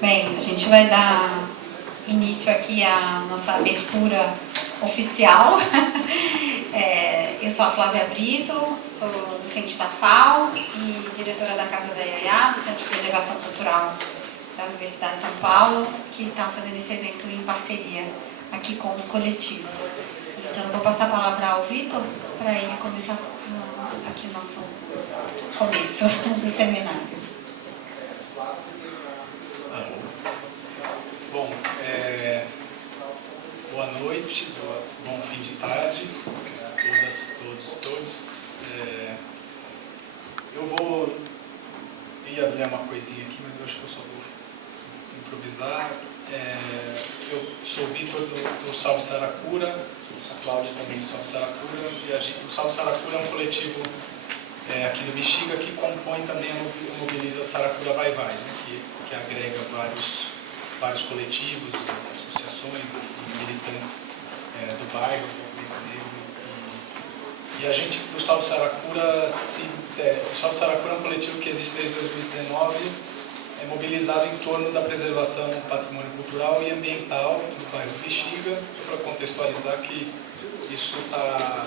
Bem, a gente vai dar início aqui à nossa abertura oficial. Eu sou a Flávia Brito, sou docente da FAO e diretora da Casa da Iaiá, do Centro de Preservação Cultural da Universidade de São Paulo, que está fazendo esse evento em parceria aqui com os coletivos. Então, eu vou passar a palavra ao Vitor para ele começar aqui o nosso começo do seminário. Bom, boa noite, bom fim de tarde, todos. Eu ia ler uma coisinha aqui, mas eu acho que eu só vou improvisar. Eu sou o Vitor do Salve Saracura, a Cláudia também do Salve Saracura, e o Salve Saracura é um coletivo aqui do Bexiga que compõe também a Mobiliza Saracura Vai Vai, né, que agrega vários coletivos, associações e militantes do bairro, do movimento negro. E a gente, do Salve Saracura, o Salve Saracura é um coletivo que existe desde 2019, mobilizado em torno da preservação do patrimônio cultural e ambiental do bairro do Bexiga, para contextualizar que isso está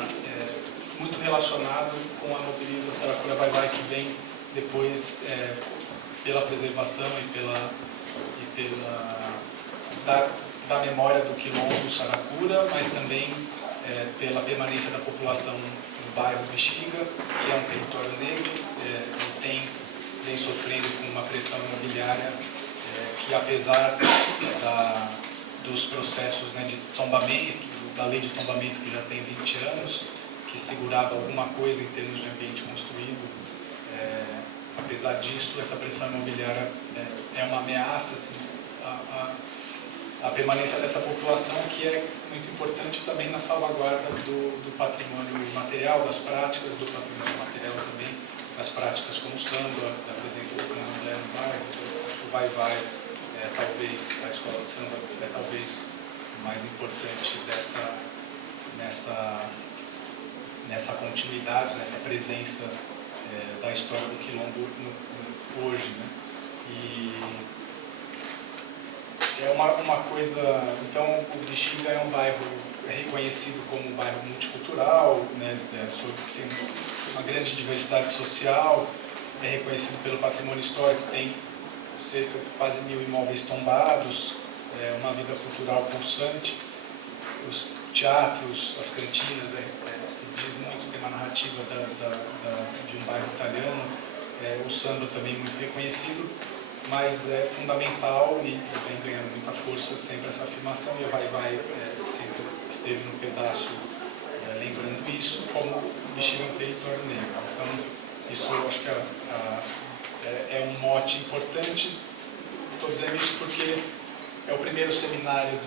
muito relacionado com a Mobiliza Saracura Vai Vai, que vem depois pela preservação da memória do quilombo Saracura, mas também pela permanência da população no bairro do Bexiga, que é um território negro, e vem sofrendo com uma pressão imobiliária que, apesar dos processos, né, de tombamento, da lei de tombamento que já tem 20 anos, que segurava alguma coisa em termos de ambiente construído, apesar disso, essa pressão imobiliária é uma ameaça assim, a permanência dessa população, que é muito importante também na salvaguarda do patrimônio material, das práticas do patrimônio material também, das práticas como o samba, da presença do candomblé no bairro, o vai-vai, talvez, a escola de samba é talvez o mais importante nessa continuidade, nessa presença da história do quilombo hoje, né? E é uma coisa, então o Bexiga é um bairro reconhecido como um bairro multicultural, né, tem uma grande diversidade social, é reconhecido pelo patrimônio histórico, tem cerca de quase 1000 imóveis tombados, uma vida cultural pulsante, os teatros, as cantinas, se diz muito, tem uma narrativa de um bairro italiano, o samba também muito reconhecido, mas é fundamental e vem ganhando muita força sempre essa afirmação, e a Vai Vai sempre esteve no pedaço lembrando isso, como o Bexiga é um território negro. Então, isso eu acho que é um mote importante. Estou dizendo isso porque é o primeiro seminário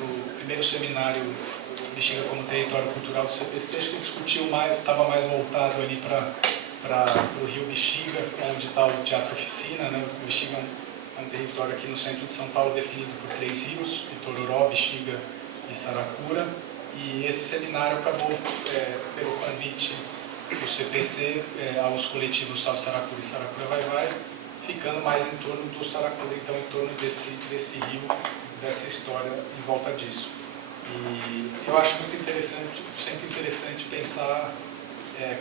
Bexiga como território cultural do CPC, acho que discutiu mais, estava mais voltado ali para o Rio Bexiga, onde está o Teatro Oficina, né? O Bexiga é um território aqui no centro de São Paulo definido por 3 rios, Itororó, Bexiga e Saracura, e esse seminário acabou, pelo convite do CPC, aos coletivos Salve Saracura e Saracura Vai Vai, ficando mais em torno do Saracura, então em torno desse rio, dessa história em volta disso. E eu acho muito interessante, sempre interessante pensar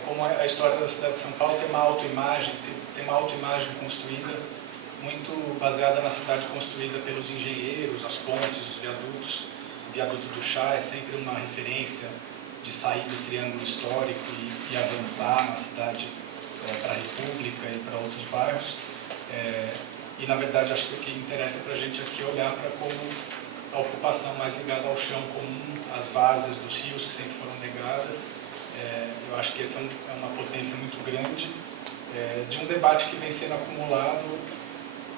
como a história da cidade de São Paulo tem uma autoimagem, construída, muito baseada na cidade construída pelos engenheiros, as pontes, os viadutos. O viaduto do Chá é sempre uma referência de sair do triângulo histórico e avançar na cidade para a República e para outros bairros. E, na verdade, acho que o que interessa para a gente aqui é olhar para como a ocupação mais ligada ao chão comum, às várzeas dos rios que sempre foram negadas. Eu acho que essa é uma potência muito grande de um debate que vem sendo acumulado,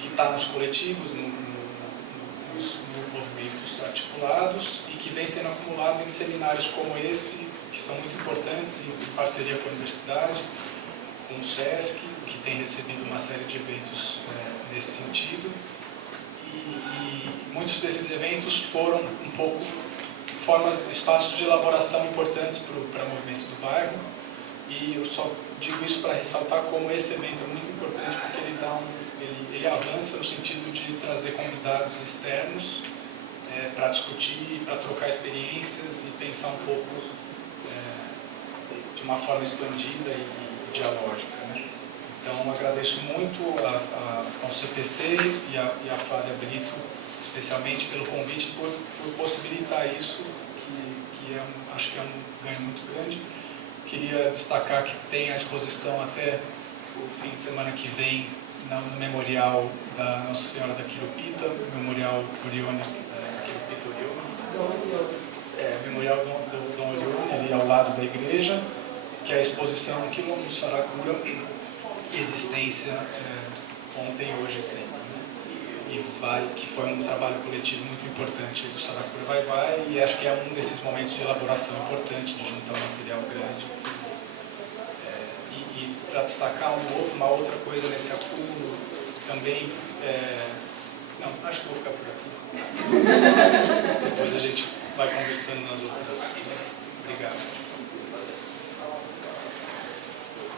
que está nos coletivos, nos movimentos articulados, e que vem sendo acumulado em seminários como esse, que são muito importantes, em parceria com a universidade, com o SESC, que tem recebido uma série de eventos nesse sentido. E muitos desses eventos foram um pouco espaços de elaboração importantes para movimentos do bairro, e eu só digo isso para ressaltar como esse evento é muito importante, porque ele ele avança no sentido de trazer convidados externos para discutir, para trocar experiências e pensar um pouco de uma forma expandida e dialógica, né? Então, agradeço muito ao CPC e a Flávia Brito, especialmente pelo convite, por possibilitar isso, que acho que é um ganho muito grande. Queria destacar que tem a exposição até o fim de semana que vem no Memorial da Nossa Senhora da Quirupita, Memorial Orione, Quirupita Orione, Memorial do Dom Orione, ali ao lado da igreja, que é a exposição Quilombo do Saracura, existência ontem, hoje e sempre, né? Que foi um trabalho coletivo muito importante do Saracura Vai, e acho que é um desses momentos de elaboração importante, de juntar um material grande. E para destacar uma outra coisa nesse acúmulo, também, não, acho que vou ficar por aqui. Depois a gente vai conversando nas outras. Obrigado.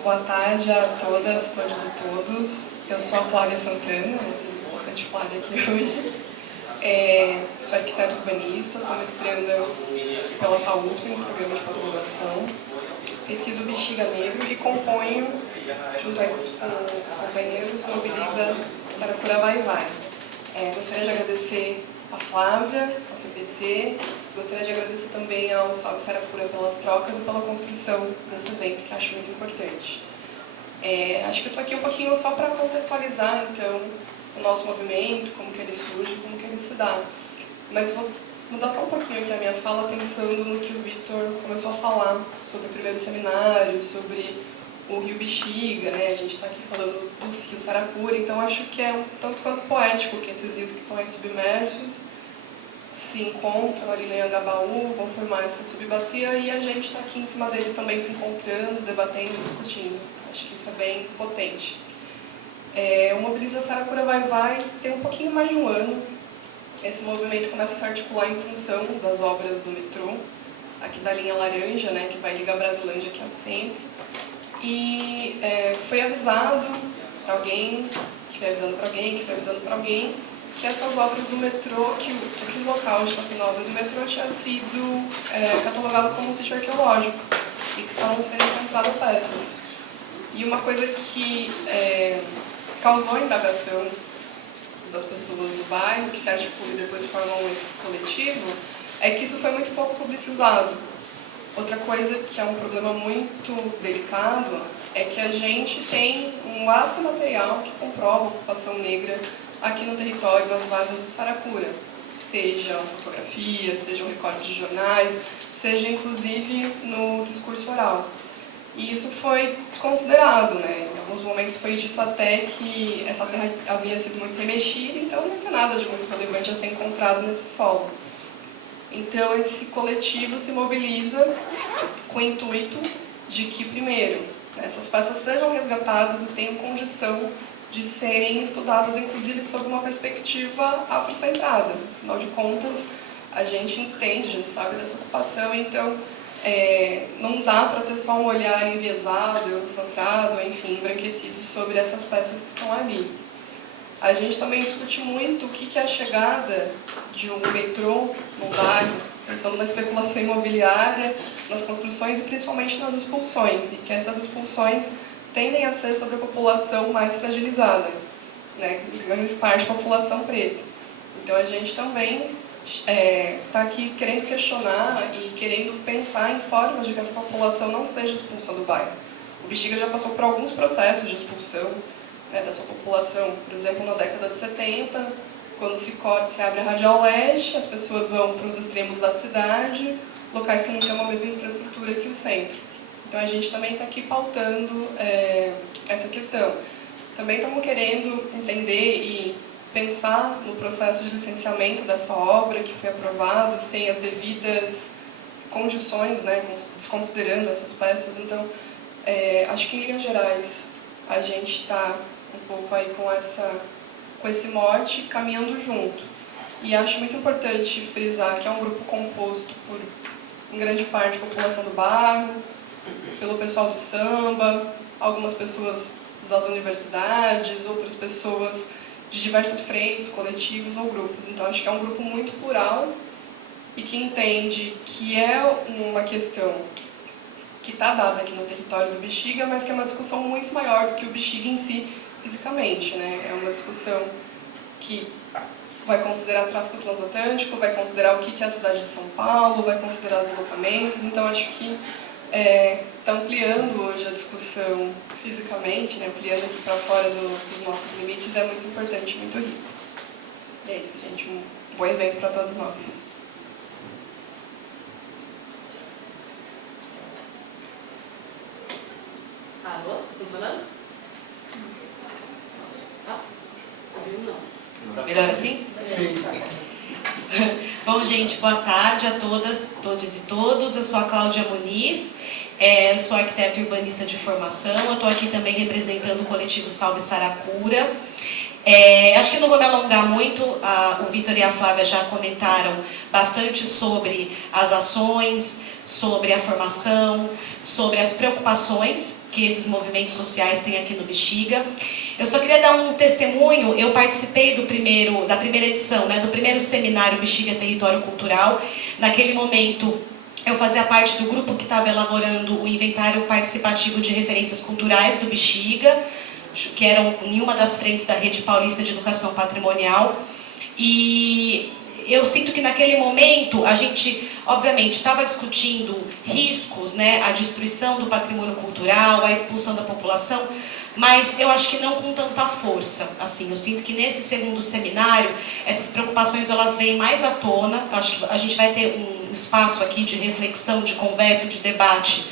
Boa tarde a todas, todos e todos. Eu sou a Flávia Santana, tenho bastante Flávia aqui hoje. Sou arquiteta urbanista, sou mestranda pela FAUSP no programa de pós-graduação. Pesquiso o Bexiga Negro e componho, junto aí com os companheiros, Mobiliza Saracura Vai. Gostaria de agradecer a Flávia, ao CPC, gostaria de agradecer também ao Salve Saracura pelas trocas e pela construção desse evento, que acho muito importante. Acho que eu estou aqui um pouquinho só para contextualizar, então, o nosso movimento, como que ele surge, como que ele se dá. Mas vou mudar só um pouquinho aqui a minha fala, pensando no que o Vitor começou a falar sobre o primeiro seminário, sobre o Rio Bexiga, né? A gente está aqui falando dos rios Saracura, então acho que é um tanto quanto poético que esses rios que estão aí submersos se encontram ali no Anhangabaú, vão formar essa subbacia e a gente está aqui em cima deles também se encontrando, debatendo, discutindo. Acho que isso é bem potente. O Mobiliza Saracura Vai tem um pouquinho mais de um ano. Esse movimento começa a se articular em função das obras do metrô, aqui da linha laranja, né, que vai ligar Brasilândia aqui ao centro. E foi avisado para alguém, que foi avisando para alguém, que foi avisando para alguém, que essas obras do metrô, que aquele local onde está sendo a obra do metrô tinha sido catalogado como um sítio arqueológico e que estavam sendo encontradas peças. E uma coisa que causou a indagação das pessoas do bairro, que se articulam e depois formam esse coletivo, é que isso foi muito pouco publicizado. Outra coisa que é um problema muito delicado é que a gente tem um vasto material que comprova a ocupação negra aqui no território das várzeas do Saracura. Sejam fotografias, sejam recortes de jornais, seja inclusive no discurso oral. E isso foi desconsiderado, né? Em alguns momentos foi dito até que essa terra havia sido muito remexida, então não tem nada de muito relevante a ser encontrado nesse solo. Então esse coletivo se mobiliza com o intuito de que, primeiro, essas peças sejam resgatadas e tenham condição de serem estudadas, inclusive, sob uma perspectiva afrocentrada. Afinal de contas, a gente entende, a gente sabe dessa ocupação, então não dá para ter só um olhar enviesado, eurocentrado, enfim, embranquecido sobre essas peças que estão ali. A gente também discute muito o que é a chegada de um metrô no bairro, pensando na especulação imobiliária, nas construções e principalmente nas expulsões, e que essas expulsões tendem a ser sobre a população mais fragilizada, né? Em grande parte a população preta. Então a gente também está aqui querendo questionar e querendo pensar em formas de que essa população não seja expulsa do bairro. O Bexiga já passou por alguns processos de expulsão, né, da sua população. Por exemplo, na década de 70, quando se abre a Radial Leste, as pessoas vão para os extremos da cidade, locais que não têm a mesma infraestrutura que o centro. Então a gente também está aqui pautando essa questão. Também estamos querendo entender e pensar no processo de licenciamento dessa obra que foi aprovado sem as devidas condições, né, desconsiderando essas peças. Então, acho que em linhas gerais a gente está um pouco aí com esse mote caminhando junto. E acho muito importante frisar que é um grupo composto por, em grande parte, população do bairro, pelo pessoal do samba, algumas pessoas das universidades, outras pessoas de diversas frentes, coletivos ou grupos. Então, acho que é um grupo muito plural e que entende que é uma questão que está dada aqui no território do Bexiga, mas que é uma discussão muito maior do que o Bexiga em si, fisicamente, né? É uma discussão que vai considerar tráfego transatlântico, vai considerar o que é a cidade de São Paulo, vai considerar deslocamentos. Então, acho que está ampliando hoje a discussão fisicamente, né? Ampliando aqui para fora dos nossos limites, é muito importante, muito rico. E é isso, gente. Um bom evento para todos nós. Alô? Funcionando? Tá? Ouviu? Não. Melhor assim? Sim. Bom, gente, boa tarde a todas, todos e todos. Eu sou a Cláudia Muniz, sou arquiteta e urbanista de formação. Eu estou aqui também representando o coletivo Salve Saracura. Acho que não vou me alongar muito, o Vitor e a Flávia já comentaram bastante sobre as ações, sobre a formação, sobre as preocupações que esses movimentos sociais têm aqui no Bexiga. Eu só queria dar um testemunho. Eu participei da primeira edição, né, do primeiro seminário Bexiga Território Cultural. Naquele momento, eu fazia parte do grupo que estava elaborando o inventário participativo de referências culturais do Bexiga, que eram em uma das frentes da Rede Paulista de Educação Patrimonial. E eu sinto que naquele momento a gente, obviamente, estava discutindo riscos, né, a destruição do patrimônio cultural, a expulsão da população, mas eu acho que não com tanta força. Assim, eu sinto que nesse segundo seminário, essas preocupações elas vêm mais à tona. Eu acho que a gente vai ter um espaço aqui de reflexão, de conversa, de debate,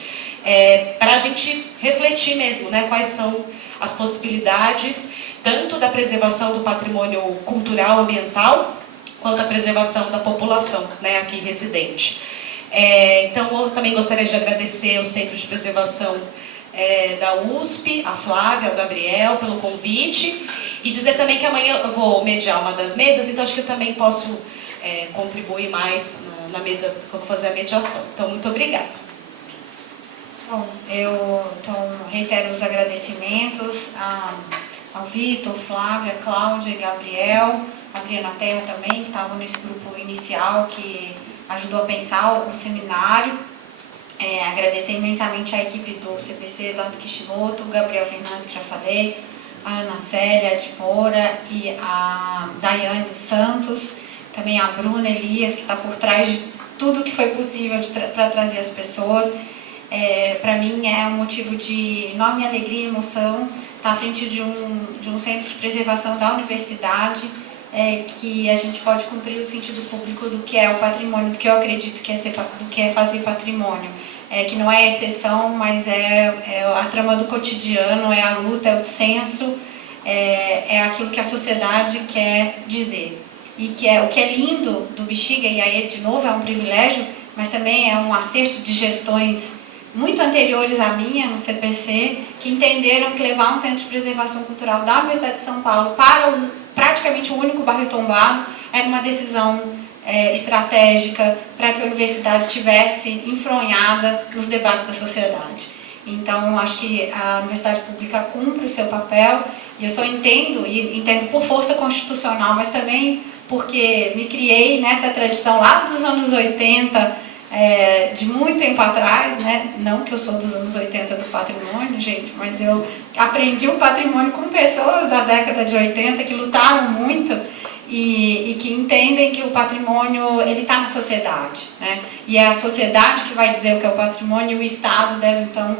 para a gente refletir mesmo, né, quais são as possibilidades, tanto da preservação do patrimônio cultural ambiental, quanto a preservação da população, né, aqui residente. Então, eu também gostaria de agradecer ao Centro de Preservação da USP, a Flávia, ao Gabriel, pelo convite, e dizer também que amanhã eu vou mediar uma das mesas, então acho que eu também posso contribuir mais na mesa que eu vou fazer a mediação. Então, muito obrigada. Bom, eu então, reitero os agradecimentos ao Vitor, Flávia, Cláudia e Gabriel, Adriana Terra também, que estavam nesse grupo inicial que ajudou a pensar o seminário. Agradecer imensamente a equipe do CPC, Eduardo Kishimoto, Gabriel Fernandes, que já falei, a Ana Célia de Moura e a Daiane Santos, também a Bruna Elias, que está por trás de tudo que foi possível para trazer as pessoas. Para mim é um motivo de enorme alegria e emoção estar à frente de um centro de preservação da universidade, que a gente pode cumprir o sentido público do que é o patrimônio, do que eu acredito do que é fazer patrimônio, que não é exceção, mas é a trama do cotidiano, é a luta, é o dissenso, é aquilo que a sociedade quer dizer. E o que é lindo do Bexiga, e aí de novo é um privilégio, mas também é um acerto de gestões muito anteriores à minha, no CPC, que entenderam que levar um centro de preservação cultural da Universidade de São Paulo para praticamente o único bairro tombado era uma decisão estratégica para que a universidade tivesse enfronhada nos debates da sociedade. Então, acho que a universidade pública cumpre o seu papel, e eu só entendo por força constitucional, mas também porque me criei nessa tradição lá dos anos 80, de muito tempo atrás, né? Não que eu sou dos anos 80 do patrimônio, gente, mas eu aprendi o patrimônio com pessoas da década de 80 que lutaram muito e que entendem que o patrimônio ele está na sociedade, né? E é a sociedade que vai dizer o que é o patrimônio, e o Estado deve, então,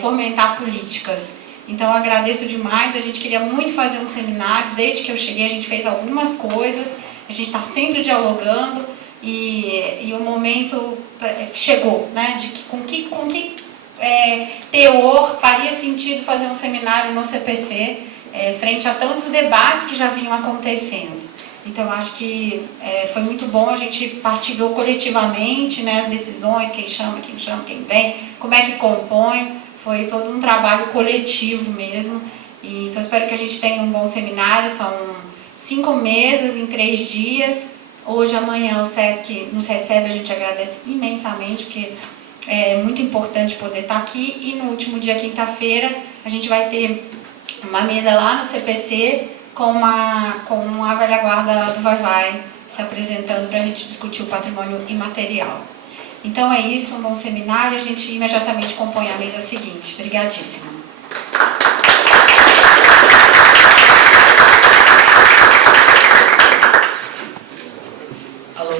fomentar políticas. Então, eu agradeço demais. A gente queria muito fazer um seminário, desde que eu cheguei a gente fez algumas coisas, a gente está sempre dialogando, e o momento chegou, né, de com que teor faria sentido fazer um seminário no CPC, frente a tantos debates que já vinham acontecendo. Então, acho que foi muito bom, a gente partilhou coletivamente, né, as decisões, quem chama, quem vem, como é que compõe, foi todo um trabalho coletivo mesmo. Então, espero que a gente tenha um bom seminário. São 5 mesas em 3 dias. Hoje, amanhã, o SESC nos recebe, a gente agradece imensamente, porque é muito importante poder estar aqui. E no último dia, quinta-feira, a gente vai ter uma mesa lá no CPC com a velha guarda do Vai-Vai se apresentando para a gente discutir o patrimônio imaterial. Então é isso, um bom seminário, a gente imediatamente compõe a mesa seguinte. Obrigadíssima. Alô?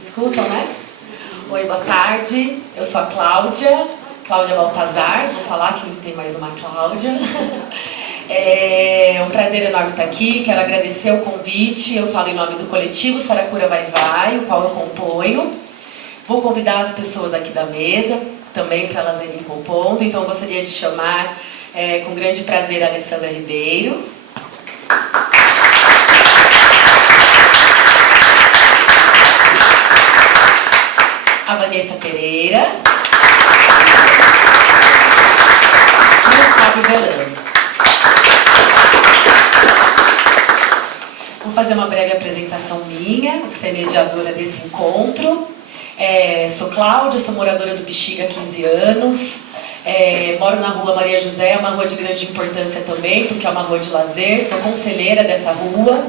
Escutam, né? Oi, boa tarde. Eu sou a Cláudia Baltazar. Vou falar que tem mais uma Cláudia. É um prazer enorme estar aqui. Quero agradecer o convite. Eu falo em nome do coletivo Saracura Vai-Vai, o qual eu componho. Vou convidar as pessoas aqui da mesa também para elas irem compondo. Então, eu gostaria de chamar com grande prazer a Alessandra Ribeiro. A Vanessa Pereira e o Fábio Velano. Vou fazer uma breve apresentação minha, vou ser mediadora desse encontro. Sou Cláudia, sou moradora do Bexiga há 15 anos. Moro na rua Maria José, uma rua de grande importância também, porque é uma rua de lazer. Sou conselheira dessa rua.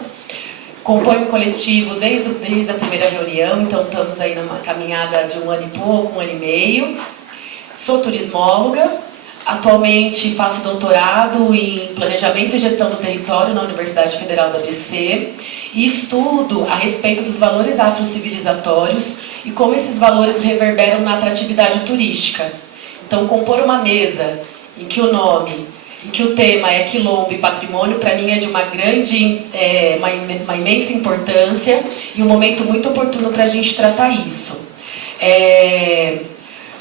Componho o coletivo desde a primeira reunião, então estamos aí numa caminhada de 1 ano e pouco, 1 ano e meio. Sou turismóloga, atualmente faço doutorado em Planejamento e Gestão do Território na Universidade Federal do ABC e estudo a respeito dos valores afrocivilizatórios e como esses valores reverberam na atratividade turística. Então, compor uma mesa em que o nome... em que o tema é Quilombo e Patrimônio, para mim é de uma grande, uma imensa importância e um momento muito oportuno para a gente tratar isso.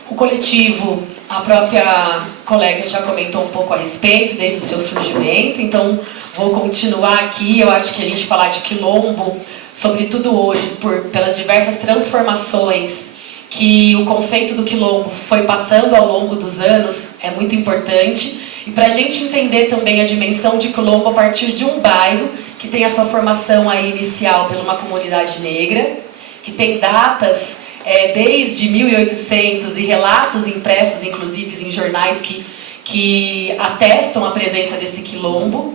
O coletivo, a própria colega já comentou um pouco a respeito, desde o seu surgimento, então vou continuar aqui. Eu acho que a gente falar de Quilombo, sobretudo hoje, pelas diversas transformações que o conceito do Quilombo foi passando ao longo dos anos, é muito importante. E para a gente entender também a dimensão de Quilombo a partir de um bairro que tem a sua formação aí inicial por uma comunidade negra, que tem datas desde 1800 e relatos impressos, inclusive em jornais, que atestam a presença desse Quilombo.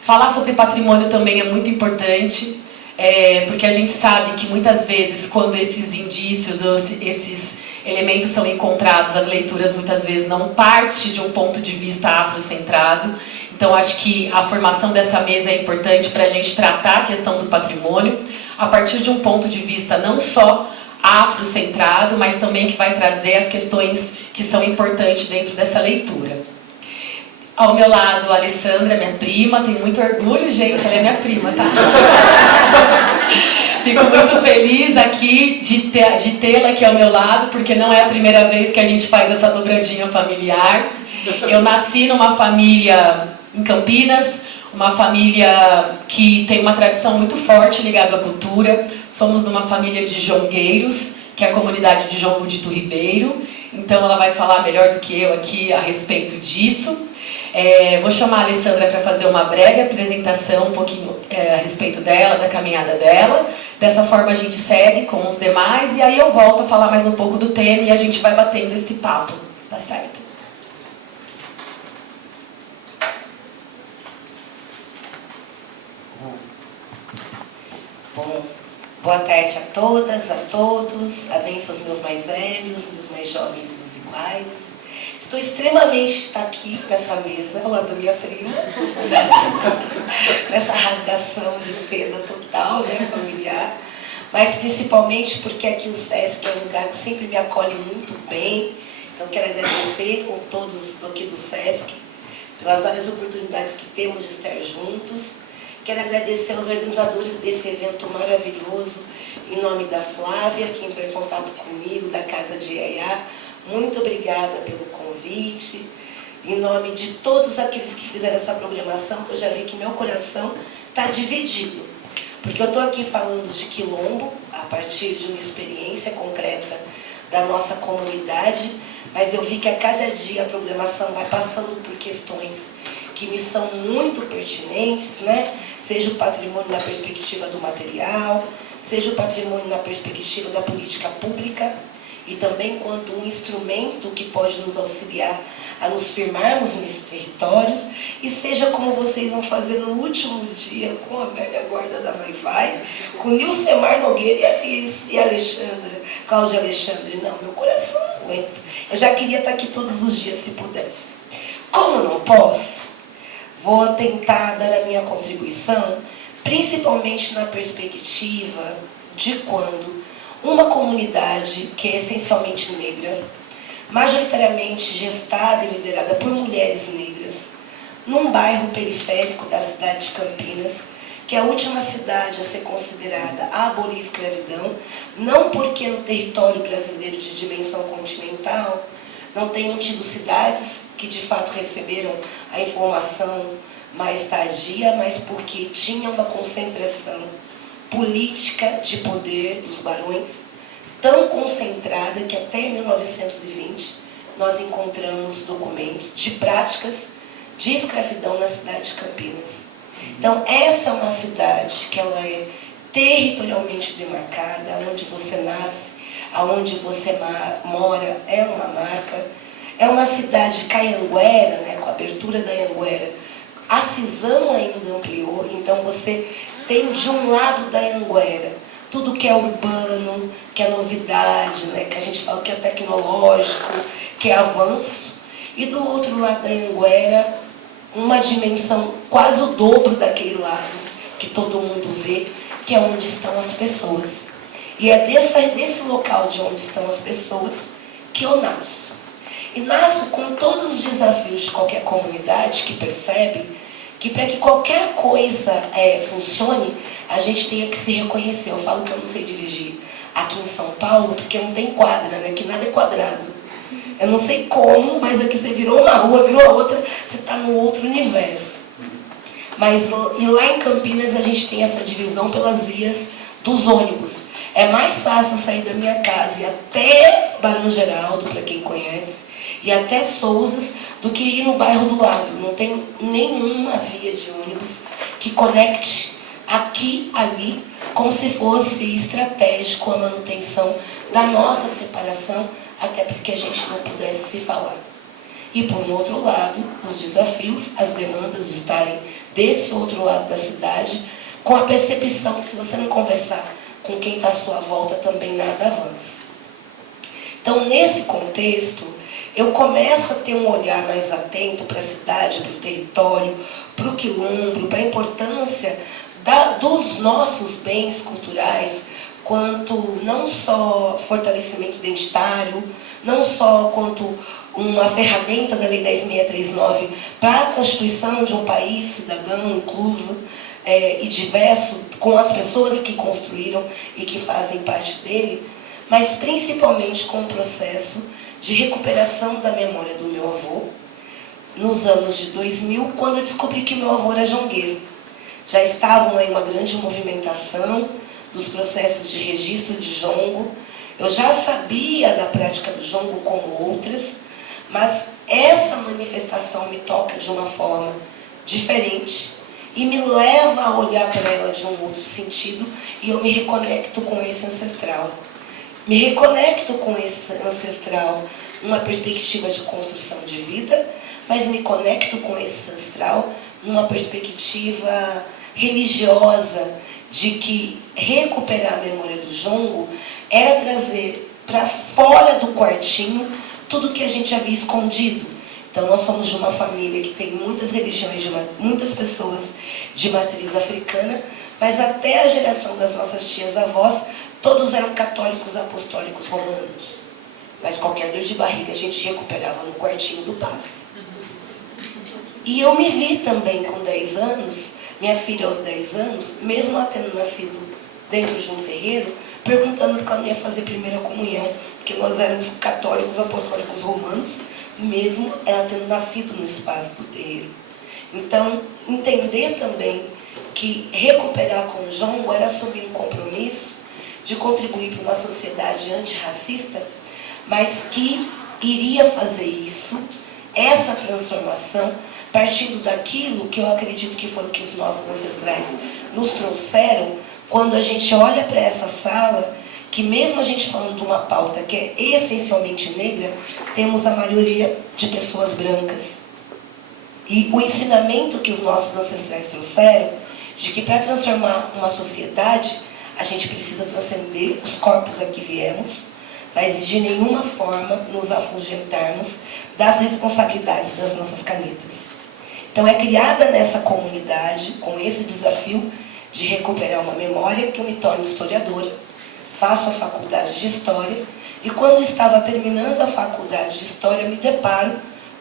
Falar sobre patrimônio também é muito importante, porque a gente sabe que muitas vezes quando esses indícios, ou esses elementos são encontrados, as leituras muitas vezes não partem de um ponto de vista afrocentrado. Então acho que a formação dessa mesa é importante para a gente tratar a questão do patrimônio a partir de um ponto de vista não só afrocentrado, mas também que vai trazer as questões que são importantes dentro dessa leitura. Ao meu lado, a Alessandra, minha prima, tenho muito orgulho, gente, ela é minha prima, tá? Fico muito feliz aqui de tê-la aqui ao meu lado, porque não é a primeira vez que a gente faz essa dobradinha familiar. Eu nasci numa família em Campinas, uma família que tem uma tradição muito forte ligada à cultura. Somos de uma família de jongueiros, que é a comunidade de João Budito Ribeiro. Então ela vai falar melhor do que eu aqui a respeito disso. Vou chamar a Alessandra para fazer uma breve apresentação um pouquinho a respeito dela, da caminhada dela. Dessa forma a gente segue com os demais e aí eu volto a falar mais um pouco do tema e a gente vai batendo esse papo, tá certo? Bom, boa tarde a todas, a todos. Abençoe os meus mais velhos, meus mais jovens e meus iguais. Estou extremamente de estar aqui nessa mesa, ao lado da minha prima, nessa rasgação de seda total, né, familiar, mas principalmente porque aqui o SESC é um lugar que sempre me acolhe muito bem, então quero agradecer a todos aqui do SESC pelas várias oportunidades que temos de estar juntos. Quero agradecer aos organizadores desse evento maravilhoso, em nome da Flávia, que entrou em contato comigo, da Casa de Iaiá. Muito obrigada pelo convite, em nome de todos aqueles que fizeram essa programação, que eu já vi que meu coração está dividido. Porque eu estou aqui falando de Quilombo, a partir de uma experiência concreta da nossa comunidade, mas eu vi que a cada dia a programação vai passando por questões que me são muito pertinentes, né? Seja o patrimônio na perspectiva do material, seja o patrimônio na perspectiva da política pública. e também quanto um instrumento que pode nos auxiliar a nos firmarmos nesses territórios, e seja como vocês vão fazer no último dia com a velha guarda da Vai-Vai, com Nilcemar Nogueira e Alexandra, Cláudia Alexandre. Não, meu coração não aguenta. Eu já queria estar aqui todos os dias, se pudesse. Como não posso, vou tentar dar a minha contribuição, principalmente na perspectiva de quando uma comunidade que é essencialmente negra, majoritariamente gestada e liderada por mulheres negras, num bairro periférico da cidade de Campinas, que é a última cidade a ser considerada a abolir a escravidão, não porque no território brasileiro de dimensão continental não tenham tido cidades que de fato receberam a informação mais tardia, mas porque tinha uma concentração política de poder dos barões tão concentrada que até 1920 nós encontramos documentos de práticas de escravidão na cidade de Campinas. Então, essa é uma cidade que ela é territorialmente demarcada, onde você nasce, aonde você mora, é uma marca. É uma cidade cayanguera, né, com a abertura da Anhanguera. A cisão ainda ampliou, então você tem de um lado da Anhanguera tudo que é urbano, que é novidade, né, que a gente fala que é tecnológico, que é avanço, e do outro lado da Anhanguera, uma dimensão quase o dobro daquele lado, que todo mundo vê, que é onde estão as pessoas. E é desse local de onde estão as pessoas que eu nasço. E nasço com todos os desafios de qualquer comunidade que percebe que para que qualquer coisa funcione, a gente tenha que se reconhecer. Eu falo que eu não sei dirigir aqui em São Paulo, porque não tem quadra, né? Que nada é quadrado. Eu não sei como, mas aqui você virou uma rua, virou a outra, você está no outro universo. Mas e lá em Campinas a gente tem essa divisão pelas vias dos ônibus. É mais fácil sair da minha casa e até Barão Geraldo, para quem conhece, e até Sousas, do que ir no bairro do lado. Não tem nenhuma via de ônibus que conecte aqui, ali, como se fosse estratégico a manutenção da nossa separação, até porque a gente não pudesse se falar. E, por um outro lado, os desafios, as demandas de estarem desse outro lado da cidade, com a percepção que se você não conversar com quem está à sua volta, também nada avança. Então, nesse contexto, eu começo a ter um olhar mais atento para a cidade, para o território, para o quilombo, para a importância dos nossos bens culturais, quanto não só fortalecimento identitário, não só quanto uma ferramenta da Lei 10.639 para a constituição de um país cidadão, incluso e diverso, com as pessoas que construíram e que fazem parte dele, mas principalmente com o processo de recuperação da memória do meu avô, nos anos de 2000, quando eu descobri que meu avô era jongueiro. Já estavam aí uma grande movimentação dos processos de registro de jongo. Eu já sabia da prática do jongo como outras, mas essa manifestação me toca de uma forma diferente e me leva a olhar para ela de um outro sentido, e eu me reconecto com esse ancestral. Me reconecto com esse ancestral numa perspectiva de construção de vida, mas me conecto com esse ancestral numa perspectiva religiosa de que recuperar a memória do jongo era trazer para fora do quartinho tudo que a gente havia escondido. Então, nós somos de uma família que tem muitas religiões, muitas pessoas de matriz africana, mas até a geração das nossas tias-avós, todos eram católicos apostólicos romanos. Mas qualquer dor de barriga a gente recuperava no quartinho do Paz. E eu me vi também com 10 anos, minha filha aos 10 anos, mesmo ela tendo nascido dentro de um terreiro, perguntando por que ela não ia fazer primeira comunhão, porque nós éramos católicos apostólicos romanos, mesmo ela tendo nascido no espaço do terreiro. Então, entender também que recuperar com o jongo era assumir um compromisso de contribuir para uma sociedade antirracista, mas que iria fazer isso, essa transformação, partindo daquilo que eu acredito que foi o que os nossos ancestrais nos trouxeram, quando a gente olha para essa sala que mesmo a gente falando de uma pauta que é essencialmente negra, temos a maioria de pessoas brancas. E o ensinamento que os nossos ancestrais trouxeram, de que para transformar uma sociedade, a gente precisa transcender os corpos a que viemos, mas de nenhuma forma nos afugentarmos das responsabilidades das nossas canetas. Então é criada nessa comunidade, com esse desafio de recuperar uma memória, que eu me torno historiadora, faço a faculdade de História, e quando estava terminando a faculdade de História, me deparo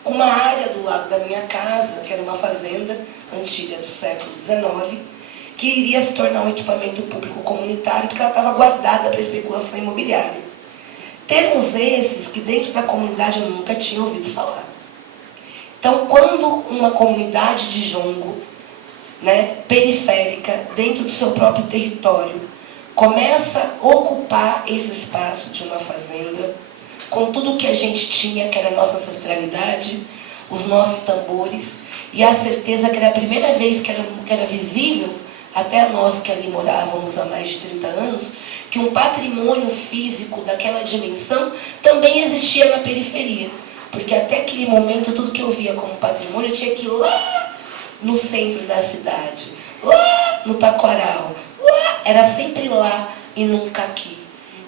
com uma área do lado da minha casa, que era uma fazenda antiga do século XIX, que iria se tornar um equipamento público comunitário, porque ela estava guardada para especulação imobiliária. Termos esses que dentro da comunidade eu nunca tinha ouvido falar. Então, quando uma comunidade de jongo, periférica, dentro do seu próprio território, começa a ocupar esse espaço de uma fazenda, com tudo o que a gente tinha, que era a nossa ancestralidade, os nossos tambores, e a certeza que era a primeira vez que era visível, até a nós que ali morávamos há mais de 30 anos, que um patrimônio físico daquela dimensão também existia na periferia. Porque até aquele momento, tudo que eu via como patrimônio, eu tinha que ir lá no centro da cidade, lá no Taquaral, lá, era sempre lá e nunca aqui.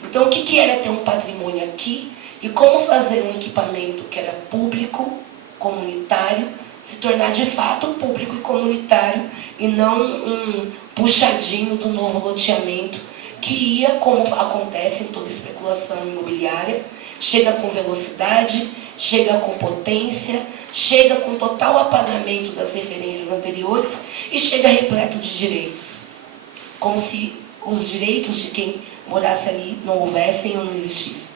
Então, o que era ter um patrimônio aqui e como fazer um equipamento que era público, comunitário, se tornar de fato público e comunitário e não um puxadinho do novo loteamento que ia, como acontece em toda especulação imobiliária, chega com velocidade, chega com potência, chega com total apagamento das referências anteriores e chega repleto de direitos. Como se os direitos de quem morasse ali não houvessem ou não existissem.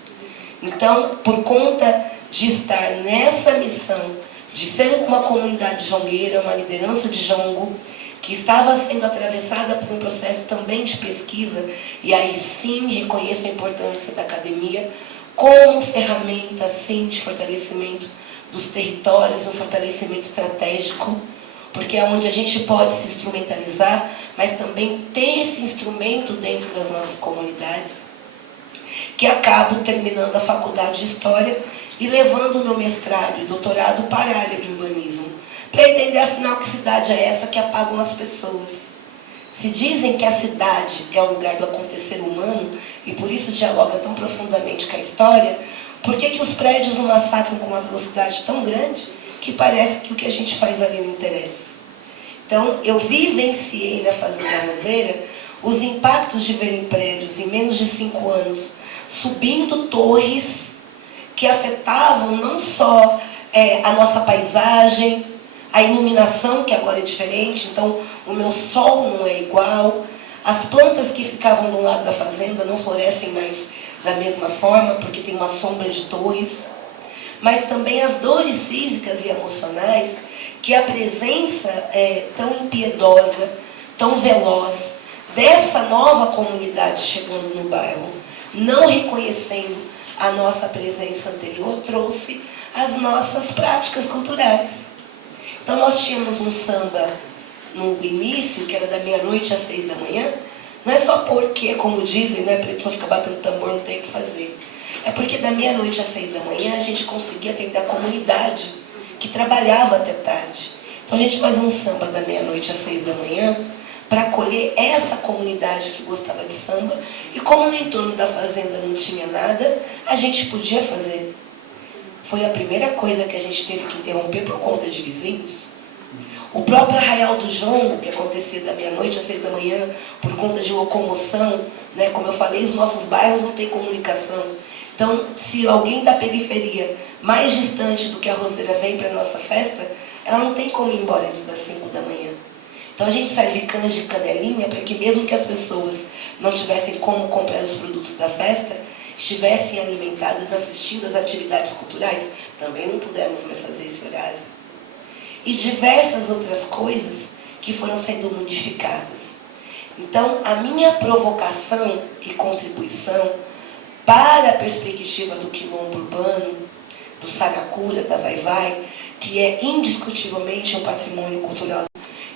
Então, por conta de estar nessa missão, de ser uma comunidade jongueira, uma liderança de jongo, que estava sendo atravessada por um processo também de pesquisa, e aí sim reconheço a importância da academia como ferramenta, sim, de fortalecimento dos territórios, um fortalecimento estratégico, porque é onde a gente pode se instrumentalizar, mas também ter esse instrumento dentro das nossas comunidades, que acabo terminando a faculdade de História e levando o meu mestrado e doutorado para a área de urbanismo, para entender, afinal, que cidade é essa que apagam as pessoas. Se dizem que a cidade é o lugar do acontecer humano, e por isso dialoga tão profundamente com a história, por que os prédios nos massacram com uma velocidade tão grande que parece que o que a gente faz ali não interessa? Então, eu vivenciei na Fazenda Roseira os impactos de ver em prédios em menos de 5 anos, subindo torres que afetavam não só a nossa paisagem, a iluminação, que agora é diferente, então o meu sol não é igual, as plantas que ficavam do lado da fazenda não florescem mais da mesma forma, porque tem uma sombra de torres, mas também as dores físicas e emocionais, que a presença tão impiedosa, tão veloz, dessa nova comunidade chegando no bairro, não reconhecendo a nossa presença anterior, trouxe as nossas práticas culturais. Então nós tínhamos um samba no início, que era da meia-noite às 6 da manhã, não é só porque, como dizem, a pessoa fica batendo tambor, não tem o que fazer. É porque da meia-noite às 6 da manhã a gente conseguia atender a comunidade que trabalhava até tarde. Então a gente fazia um samba da meia-noite às 6 da manhã para acolher essa comunidade que gostava de samba, e como no entorno da fazenda não tinha nada, a gente podia fazer. Foi a primeira coisa que a gente teve que interromper por conta de vizinhos. O próprio Arraial do Jongo, que acontecia da meia-noite às 6 da manhã, por conta de locomoção, como eu falei, os nossos bairros não têm comunicação. Então, se alguém da periferia, mais distante do que a Roseira, vem para a nossa festa, ela não tem como ir embora antes das 5 da manhã. Então a gente serve canja e canelinha para que mesmo que as pessoas não tivessem como comprar os produtos da festa, estivessem alimentadas, assistindo às atividades culturais. Também não pudemos mais fazer esse horário. E diversas outras coisas que foram sendo modificadas. Então, a minha provocação e contribuição para a perspectiva do quilombo urbano, do Saracura, da Vai-Vai, que é indiscutivelmente um patrimônio cultural.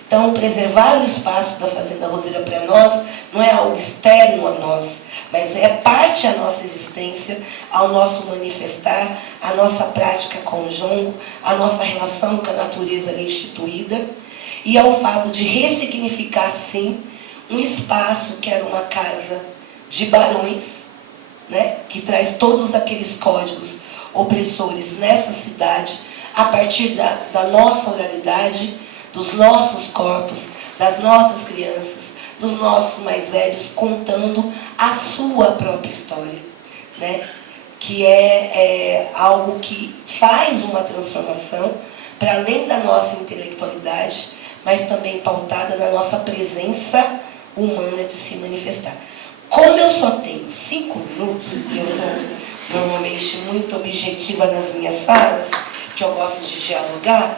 Então, preservar o espaço da Fazenda Roseira para nós não é algo externo a nós. mas é parte da nossa existência, ao nosso manifestar, a nossa prática com o jongo, a nossa relação com a natureza ali instituída, e ao fato de ressignificar, sim, um espaço que era uma casa de barões, né, que traz todos aqueles códigos opressores nessa cidade, a partir da nossa oralidade, dos nossos corpos, das nossas crianças, dos nossos mais velhos, contando a sua própria história, né? Que é algo que faz uma transformação para além da nossa intelectualidade, mas também pautada na nossa presença humana de se manifestar. Como eu só tenho 5 minutos, e eu sou normalmente muito objetiva nas minhas falas, que eu gosto de dialogar,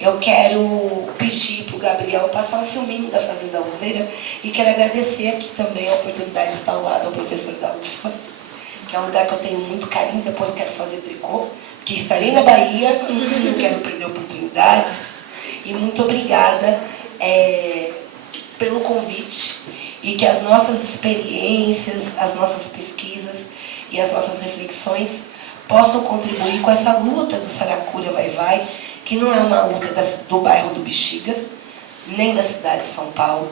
eu quero pedir para o Gabriel passar um filminho da Fazenda Roseira e quero agradecer aqui também a oportunidade de estar ao lado do professor da UFBA, que é um lugar que eu tenho muito carinho, depois quero fazer tricô, que estarei na Bahia, não quero perder oportunidades. E muito obrigada pelo convite e que as nossas experiências, as nossas pesquisas e as nossas reflexões possam contribuir com essa luta do Saracura Vai-Vai, que não é uma luta do bairro do Bexiga, nem da cidade de São Paulo,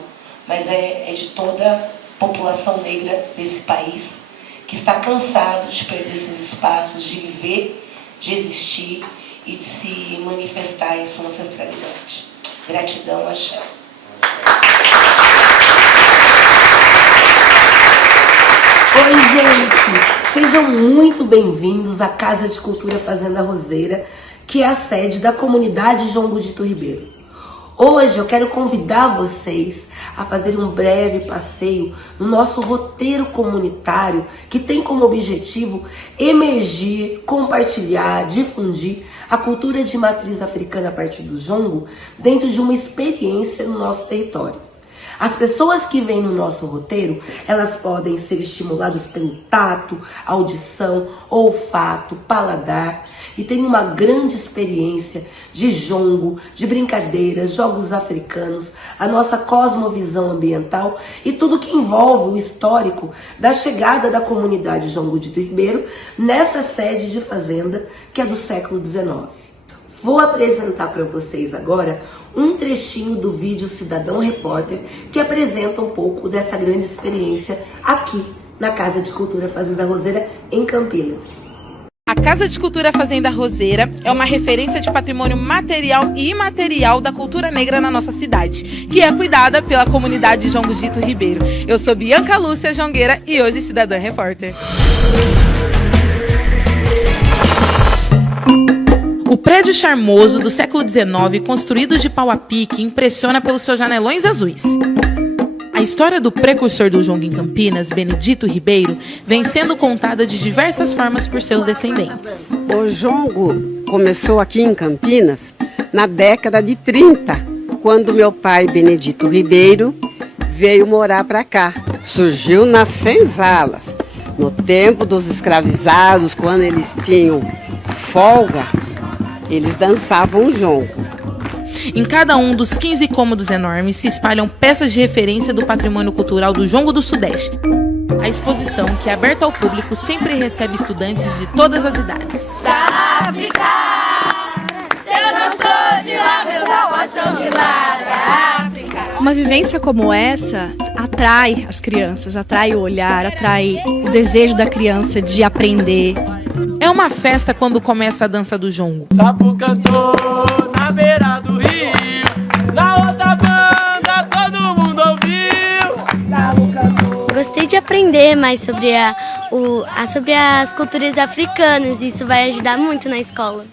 mas é de toda a população negra desse país, que está cansado de perder seus espaços, de viver, de existir e de se manifestar em sua ancestralidade. Gratidão, axé. Oi, gente! Sejam muito bem-vindos à Casa de Cultura Fazenda Roseira, que é a sede da comunidade João Gudito Ribeiro. Hoje eu quero convidar vocês a fazer um breve passeio no nosso roteiro comunitário, que tem como objetivo emergir, compartilhar, difundir a cultura de matriz africana a partir do jongo dentro de uma experiência no nosso território. As pessoas que vêm no nosso roteiro, elas podem ser estimuladas pelo tato, audição, olfato, paladar e tem uma grande experiência de jongo, de brincadeiras, jogos africanos, a nossa cosmovisão ambiental e tudo que envolve o histórico da chegada da comunidade João Gudito Ribeiro nessa sede de fazenda que é do século XIX. Vou apresentar para vocês agora um trechinho do vídeo Cidadão Repórter que apresenta um pouco dessa grande experiência aqui na Casa de Cultura Fazenda Roseira, em Campinas. A Casa de Cultura Fazenda Roseira é uma referência de patrimônio material e imaterial da cultura negra na nossa cidade, que é cuidada pela comunidade João Gudito Ribeiro. Eu sou Bianca Lúcia Jongueira e hoje Cidadã Repórter. O prédio charmoso do século XIX, construído de pau a pique, impressiona pelos seus janelões azuis. A história do precursor do jongo em Campinas, Benedito Ribeiro, vem sendo contada de diversas formas por seus descendentes. O jongo começou aqui em Campinas na década de 30, quando meu pai, Benedito Ribeiro, veio morar para cá. Surgiu nas senzalas. No tempo dos escravizados, quando eles tinham folga, eles dançavam jongo. Em cada um dos 15 cômodos enormes se espalham peças de referência do patrimônio cultural do jongo do Sudeste. A exposição, que é aberta ao público, sempre recebe estudantes de todas as idades. Da África, se eu não sou de lá, meus avós são de lá da África. Uma vivência como essa atrai as crianças, atrai o olhar, atrai o desejo da criança de aprender. É uma festa quando começa a dança do jongo. Sapo cantou na beira do rio, na outra banda todo mundo ouviu. Gostei de aprender mais sobre sobre as culturas africanas, isso vai ajudar muito na escola.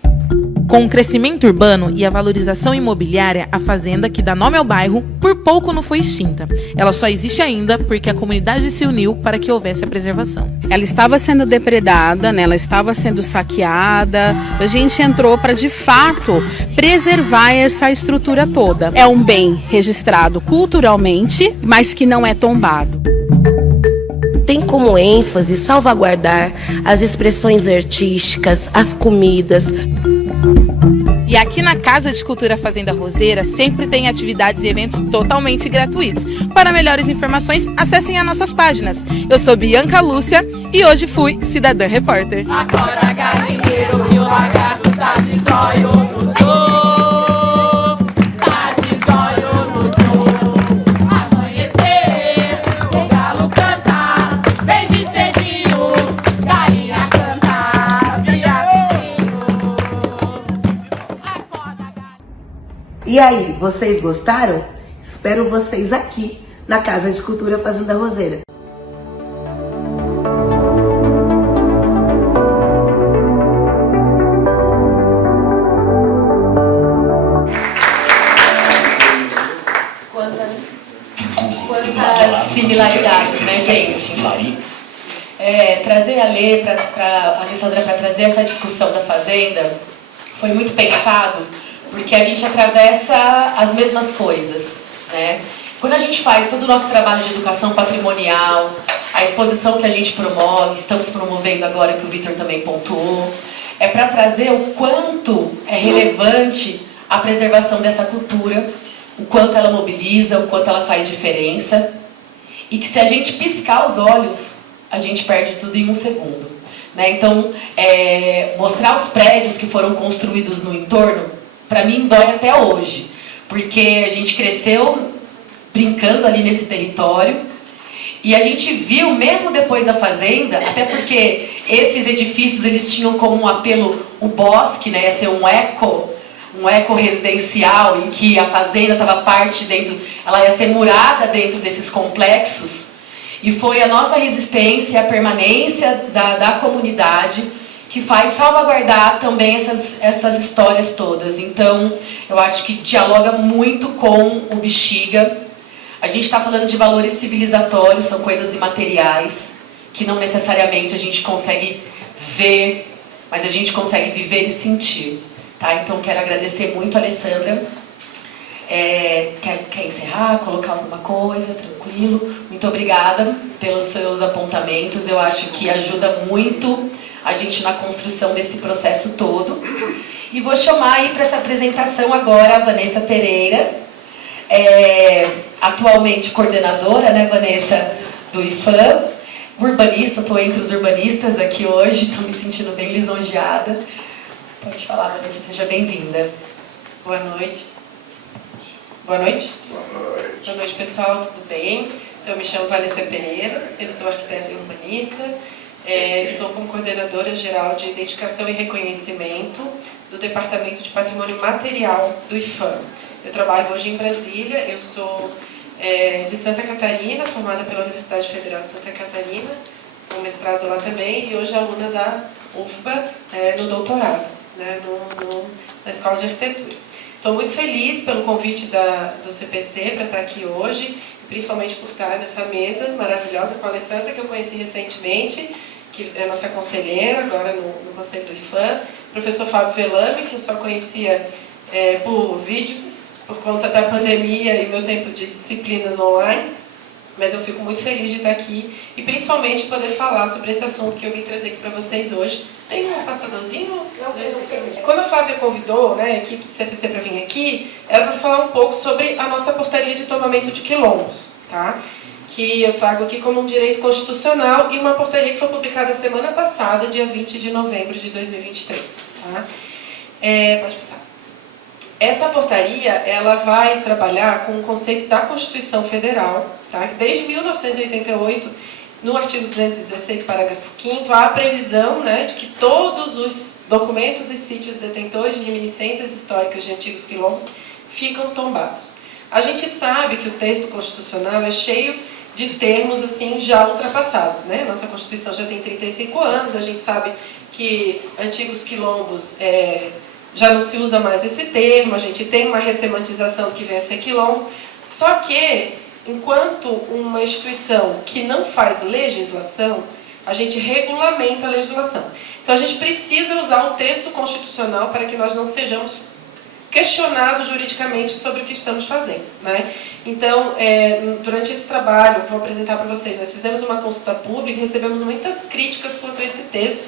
Com o crescimento urbano e a valorização imobiliária, a fazenda, que dá nome ao bairro, por pouco não foi extinta. Ela só existe ainda porque a comunidade se uniu para que houvesse a preservação. Ela estava sendo depredada, né? Ela estava sendo saqueada. A gente entrou para, de fato, preservar essa estrutura toda. É um bem registrado culturalmente, mas que não é tombado. Tem como ênfase salvaguardar as expressões artísticas, as comidas. E aqui na Casa de Cultura Fazenda Roseira sempre tem atividades e eventos totalmente gratuitos. Para melhores informações, acessem as nossas páginas. Eu sou Bianca Lúcia e hoje fui Cidadã Repórter. Acorda, galinheiro, que o lagarto tá de zóio no sol. Tá de zóio no sol. Amanhecer, o galo canta, bem de cedinho, galinha canta, viadinho. Acorda, galinheiro. E aí, vocês gostaram? Espero vocês aqui na Casa de Cultura Fazenda Roseira. Quantas similaridades, né, gente? Trazer a Lê, a Alessandra, para trazer essa discussão da Fazenda, foi muito pensado, porque a gente atravessa as mesmas coisas, né? Quando a gente faz todo o nosso trabalho de educação patrimonial, a exposição que a gente promove, estamos promovendo agora, que o Vitor também pontuou, é para trazer o quanto é relevante a preservação dessa cultura, o quanto ela mobiliza, o quanto ela faz diferença, e que se a gente piscar os olhos, a gente perde tudo em um segundo, né? Então, mostrar os prédios que foram construídos no entorno, para mim dói até hoje, porque a gente cresceu brincando ali nesse território, e a gente viu, mesmo depois da Fazenda, até porque esses edifícios eles tinham como um apelo o bosque, né? Ia ser um eco residencial, em que a Fazenda estava parte dentro, ela ia ser murada dentro desses complexos, e foi a nossa resistência e a permanência da comunidade que faz salvaguardar também essas histórias todas. Então, eu acho que dialoga muito com o Bexiga. A gente está falando de valores civilizatórios, são coisas imateriais, que não necessariamente a gente consegue ver, mas a gente consegue viver e sentir. Tá? Então, quero agradecer muito a Alessandra. Quer encerrar, colocar alguma coisa? Tranquilo. Muito obrigada pelos seus apontamentos. Eu acho que ajuda muito a gente na construção desse processo todo. E vou chamar aí para essa apresentação agora a Vanessa Pereira, atualmente coordenadora, né, Vanessa, do IFAM, urbanista, estou entre os urbanistas aqui hoje, estou me sentindo bem lisonjeada. Pode falar, Vanessa, seja bem-vinda. Boa noite. Boa noite? Boa noite, pessoal, tudo bem? Então, eu me chamo Vanessa Pereira, eu sou arquiteta e urbanista, estou como coordenadora geral de identificação e reconhecimento do Departamento de Patrimônio Material do IFAM. Eu trabalho hoje em Brasília, eu sou de Santa Catarina, formada pela Universidade Federal de Santa Catarina, com mestrado lá também, e hoje aluna da UFBA no doutorado, né, na Escola de Arquitetura. Estou muito feliz pelo convite do CPC para estar aqui hoje, principalmente por estar nessa mesa maravilhosa com a Alessandra, que eu conheci recentemente, que é nossa conselheira, agora no Conselho do IFAM, o professor Fábio Velame, que eu só conhecia por vídeo, por conta da pandemia e meu tempo de disciplinas online, mas eu fico muito feliz de estar aqui e principalmente poder falar sobre esse assunto que eu vim trazer aqui para vocês hoje. Tem um passadorzinho? Quando a Flávia convidou, né, a equipe do CPC para vir aqui, era para falar um pouco sobre a nossa portaria de tomamento de quilombos, tá? Que eu trago aqui como um direito constitucional e uma portaria que foi publicada semana passada, dia 20 de novembro de 2023. Tá? Pode passar. Essa portaria ela vai trabalhar com o conceito da Constituição Federal, tá? Desde 1988, no artigo 216, parágrafo 5º, há a previsão, né, de que todos os documentos e sítios detentores de reminiscências históricas de antigos quilombos ficam tombados. A gente sabe que o texto constitucional é cheio de termos assim já ultrapassados, né? Nossa Constituição já tem 35 anos, a gente sabe que antigos quilombos já não se usa mais esse termo, a gente tem uma ressemantização do que vem a ser quilombo, só que, enquanto uma instituição que não faz legislação, a gente regulamenta a legislação. Então, a gente precisa usar o texto constitucional para que nós não sejamos questionados juridicamente sobre o que estamos fazendo, né? Então, durante esse trabalho, vou apresentar para vocês, nós fizemos uma consulta pública e recebemos muitas críticas quanto a esse texto,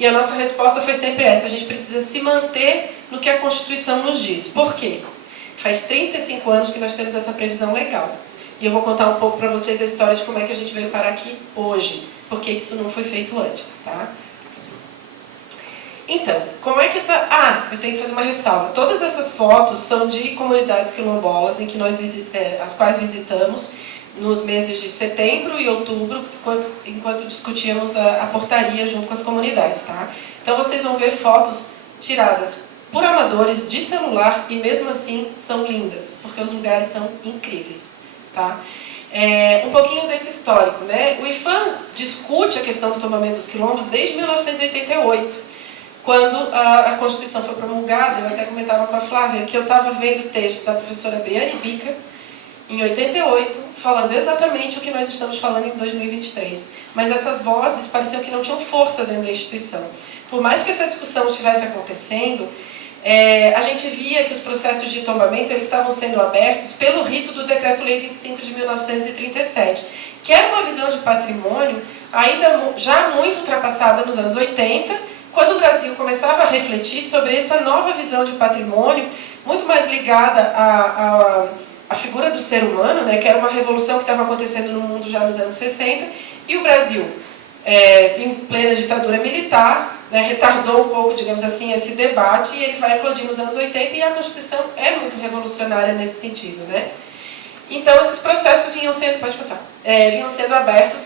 E a nossa resposta foi sempre essa: a gente precisa se manter no que a Constituição nos diz. Por quê? Faz 35 anos que nós temos essa previsão legal. E eu vou contar um pouco para vocês a história de como é que a gente veio parar aqui hoje, porque isso não foi feito antes, tá? Então, como é que essa... eu tenho que fazer uma ressalva. Todas essas fotos são de comunidades quilombolas em que as quais visitamos nos meses de setembro e outubro, enquanto discutíamos a portaria junto com as comunidades, tá? Então vocês vão ver fotos tiradas por amadores de celular e mesmo assim são lindas, porque os lugares são incríveis, tá? Um pouquinho desse histórico, né? O IPHAN discute a questão do tombamento dos quilombos desde 1988, quando a Constituição foi promulgada. Eu até comentava com a Flávia que eu estava vendo o texto da professora Briane Bica, em 88, falando exatamente o que nós estamos falando em 2023. Mas essas vozes pareciam que não tinham força dentro da instituição. Por mais que essa discussão estivesse acontecendo, a gente via que os processos de tombamento eles estavam sendo abertos pelo rito do Decreto-Lei 25 de 1937, que era uma visão de patrimônio ainda já muito ultrapassada nos anos 80, quando o Brasil começava a refletir sobre essa nova visão de patrimônio, muito mais ligada à figura do ser humano, né, que era uma revolução que estava acontecendo no mundo já nos anos 60, e o Brasil, em plena ditadura militar, né, retardou um pouco, digamos assim, esse debate, e ele vai eclodir nos anos 80, e a Constituição é muito revolucionária nesse sentido, né? Então, esses processos vinham sendo, vinham sendo abertos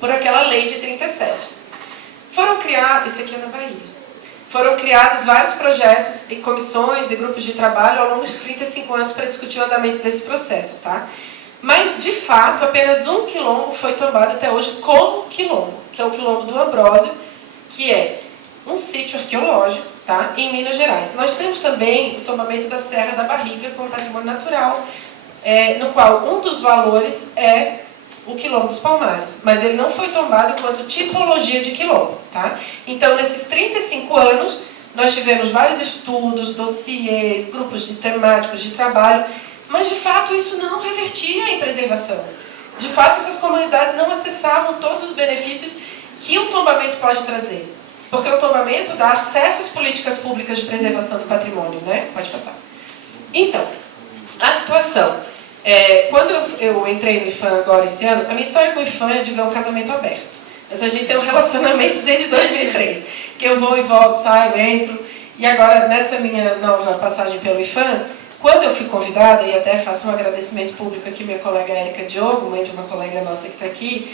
por aquela lei de 37. Foram criados, isso aqui é na Bahia, foram criados vários projetos e comissões e grupos de trabalho ao longo de 35 anos para discutir o andamento desse processo, tá? Mas, de fato, apenas um quilombo foi tombado até hoje como quilombo, que é o quilombo do Ambrósio, que é um sítio arqueológico, tá? Em Minas Gerais. Nós temos também o tombamento da Serra da Barriga como patrimônio natural, no qual um dos valores é o quilombo dos Palmares, mas ele não foi tombado enquanto tipologia de quilombo, tá? Então, nesses 35 anos, nós tivemos vários estudos, dossiês, grupos temáticos de trabalho, mas, de fato, isso não revertia em preservação. De fato, essas comunidades não acessavam todos os benefícios que o tombamento pode trazer, porque o tombamento dá acesso às políticas públicas de preservação do patrimônio, né? Pode passar. Então, a situação... quando eu entrei no IPHAN agora esse ano, a minha história com o IPHAN é, digamos, um casamento aberto. Mas a gente tem um relacionamento desde 2003, que eu vou e volto, saio, entro. E agora, nessa minha nova passagem pelo IPHAN, quando eu fui convidada, e até faço um agradecimento público aqui, minha colega Érica Diogo, mãe de uma colega nossa que está aqui,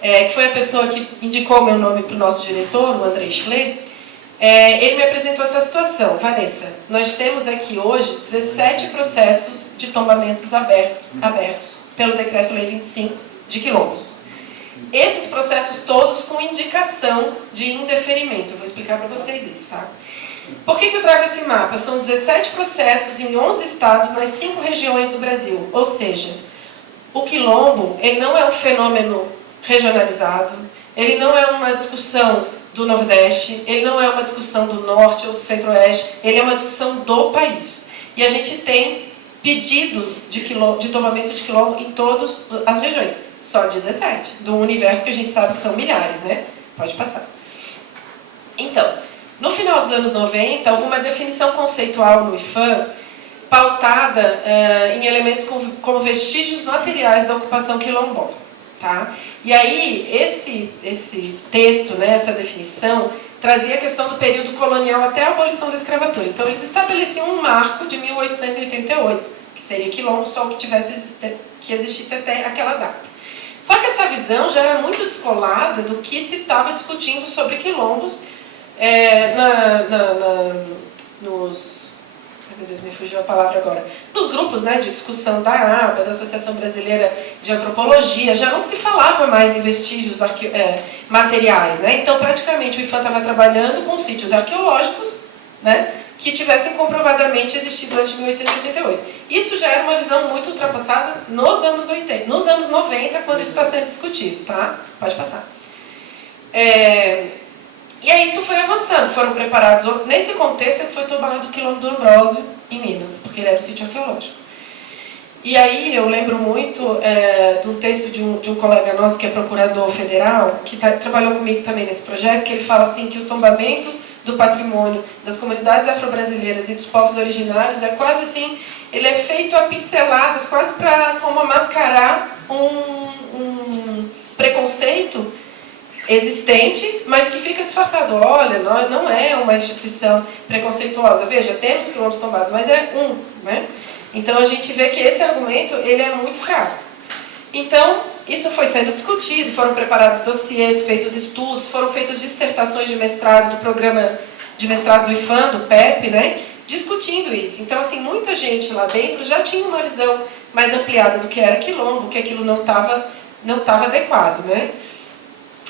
que foi a pessoa que indicou meu nome para o nosso diretor, o André Schler, ele me apresentou essa situação. Vanessa, nós temos aqui hoje 17 processos de tombamentos abertos pelo Decreto-Lei 25 de quilombos. Esses processos todos com indicação de indeferimento. Eu vou explicar para vocês isso, tá? Por que eu trago esse mapa? São 17 processos em 11 estados, nas 5 regiões do Brasil. Ou seja, o quilombo ele não é um fenômeno regionalizado, ele não é uma discussão do Nordeste, ele não é uma discussão do Norte ou do Centro-Oeste, ele é uma discussão do país. E a gente tem pedidos de tombamento de quilombo em todas as regiões. Só 17, do universo que a gente sabe que são milhares, né? Pode passar. Então, no final dos anos 90, houve uma definição conceitual no IPHAN, pautada em elementos como vestígios materiais da ocupação quilombola. Tá? E aí, esse texto, né, essa definição, trazia a questão do período colonial até a abolição da escravatura. Então, eles estabeleciam um marco de 1888, que seria quilombo só o que existisse até aquela data. Só que essa visão já era muito descolada do que se estava discutindo sobre quilombos meu Deus, me fugiu a palavra agora. Nos grupos, né, de discussão da ABA, da Associação Brasileira de Antropologia, já não se falava mais em vestígios materiais, né? Então, praticamente, o IPHAN estava trabalhando com sítios arqueológicos, né, que tivessem comprovadamente existido antes de 1888. Isso já era uma visão muito ultrapassada nos anos 80, nos anos 90, quando isso está sendo discutido, tá? Pode passar. E aí isso foi avançando, foram preparados, nesse contexto ele foi tombado o quilombo do Ambrósio, em Minas, porque ele era um sítio arqueológico. E aí eu lembro muito do texto de um colega nosso que é procurador federal, que trabalhou comigo também nesse projeto, que ele fala assim que o tombamento do patrimônio das comunidades afro-brasileiras e dos povos originários é quase assim, ele é feito a pinceladas, quase para como mascarar um preconceito existente, mas que fica disfarçado. Olha, não é uma instituição preconceituosa. Veja, temos quilombos tombados, mas é né? Então a gente vê que esse argumento ele é muito fraco. Então, isso foi sendo discutido, foram preparados dossiês, feitos estudos, foram feitas dissertações de mestrado do programa de mestrado do IFAM, do PEP, né? Discutindo isso. Então, assim, muita gente lá dentro já tinha uma visão mais ampliada do que era quilombo, que aquilo não estava adequado, né?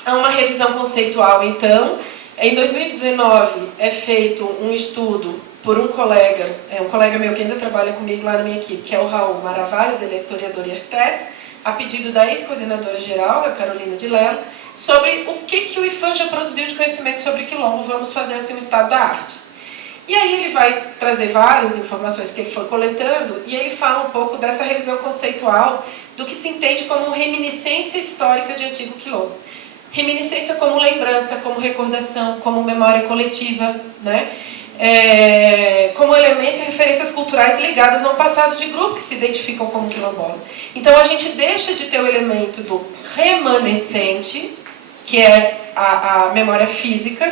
Há uma revisão conceitual, então. Em 2019 é feito um estudo por um colega meu que ainda trabalha comigo lá na minha equipe, que é o Raul Maravalhas, ele é historiador e arquiteto, a pedido da ex-coordenadora geral, a Carolina de Lello, sobre o que o IFAM já produziu de conhecimento sobre quilombo, vamos fazer assim um estado da arte. E aí ele vai trazer várias informações que ele foi coletando e ele fala um pouco dessa revisão conceitual do que se entende como reminiscência histórica de antigo quilombo. Reminiscência como lembrança, como recordação, como memória coletiva, né? Como elemento de referências culturais ligadas a um passado de grupo que se identificam como quilombola. Então a gente deixa de ter o elemento do remanescente, que é a memória física,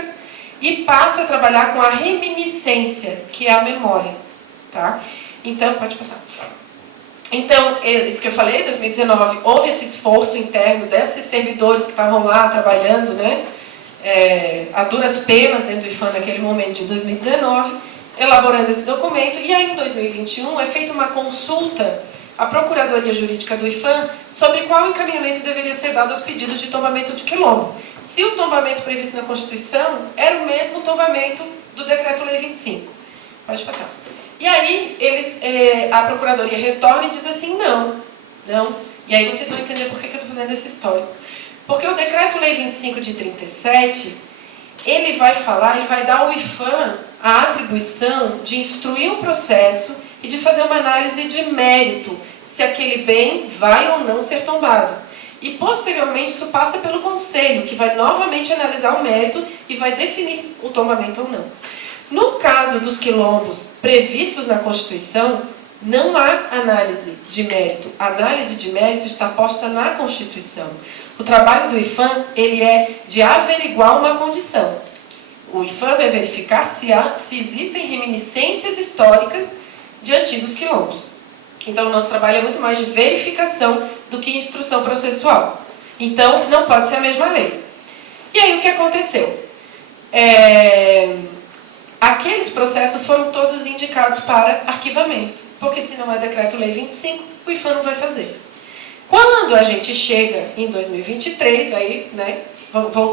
e passa a trabalhar com a reminiscência, que é a memória. Tá? Então, pode passar. Então, isso que eu falei, em 2019, houve esse esforço interno desses servidores que estavam lá trabalhando, né, a duras penas dentro do IFAM naquele momento de 2019, elaborando esse documento, e aí em 2021 é feita uma consulta à Procuradoria Jurídica do IFAM sobre qual encaminhamento deveria ser dado aos pedidos de tombamento de quilombo. Se o tombamento previsto na Constituição era o mesmo tombamento do Decreto-Lei 25. Pode passar. E aí a Procuradoria retorna e diz assim, não. E aí vocês vão entender por que eu estou fazendo essa história. Porque o Decreto-Lei 25 de 37, ele vai dar ao IFAM a atribuição de instruir o processo e de fazer uma análise de mérito, se aquele bem vai ou não ser tombado. E, posteriormente, isso passa pelo Conselho, que vai novamente analisar o mérito e vai definir o tombamento ou não. No caso dos quilombos previstos na Constituição, não há análise de mérito. A análise de mérito está posta na Constituição. O trabalho do IFAM, ele é de averiguar uma condição. O IFAM vai verificar se existem reminiscências históricas de antigos quilombos. Então, o nosso trabalho é muito mais de verificação do que instrução processual. Então, não pode ser a mesma lei. E aí, o que aconteceu? Aqueles processos foram todos indicados para arquivamento, porque se não é Decreto-Lei 25, o IFAM não vai fazer. Quando a gente chega em 2023, aí, né,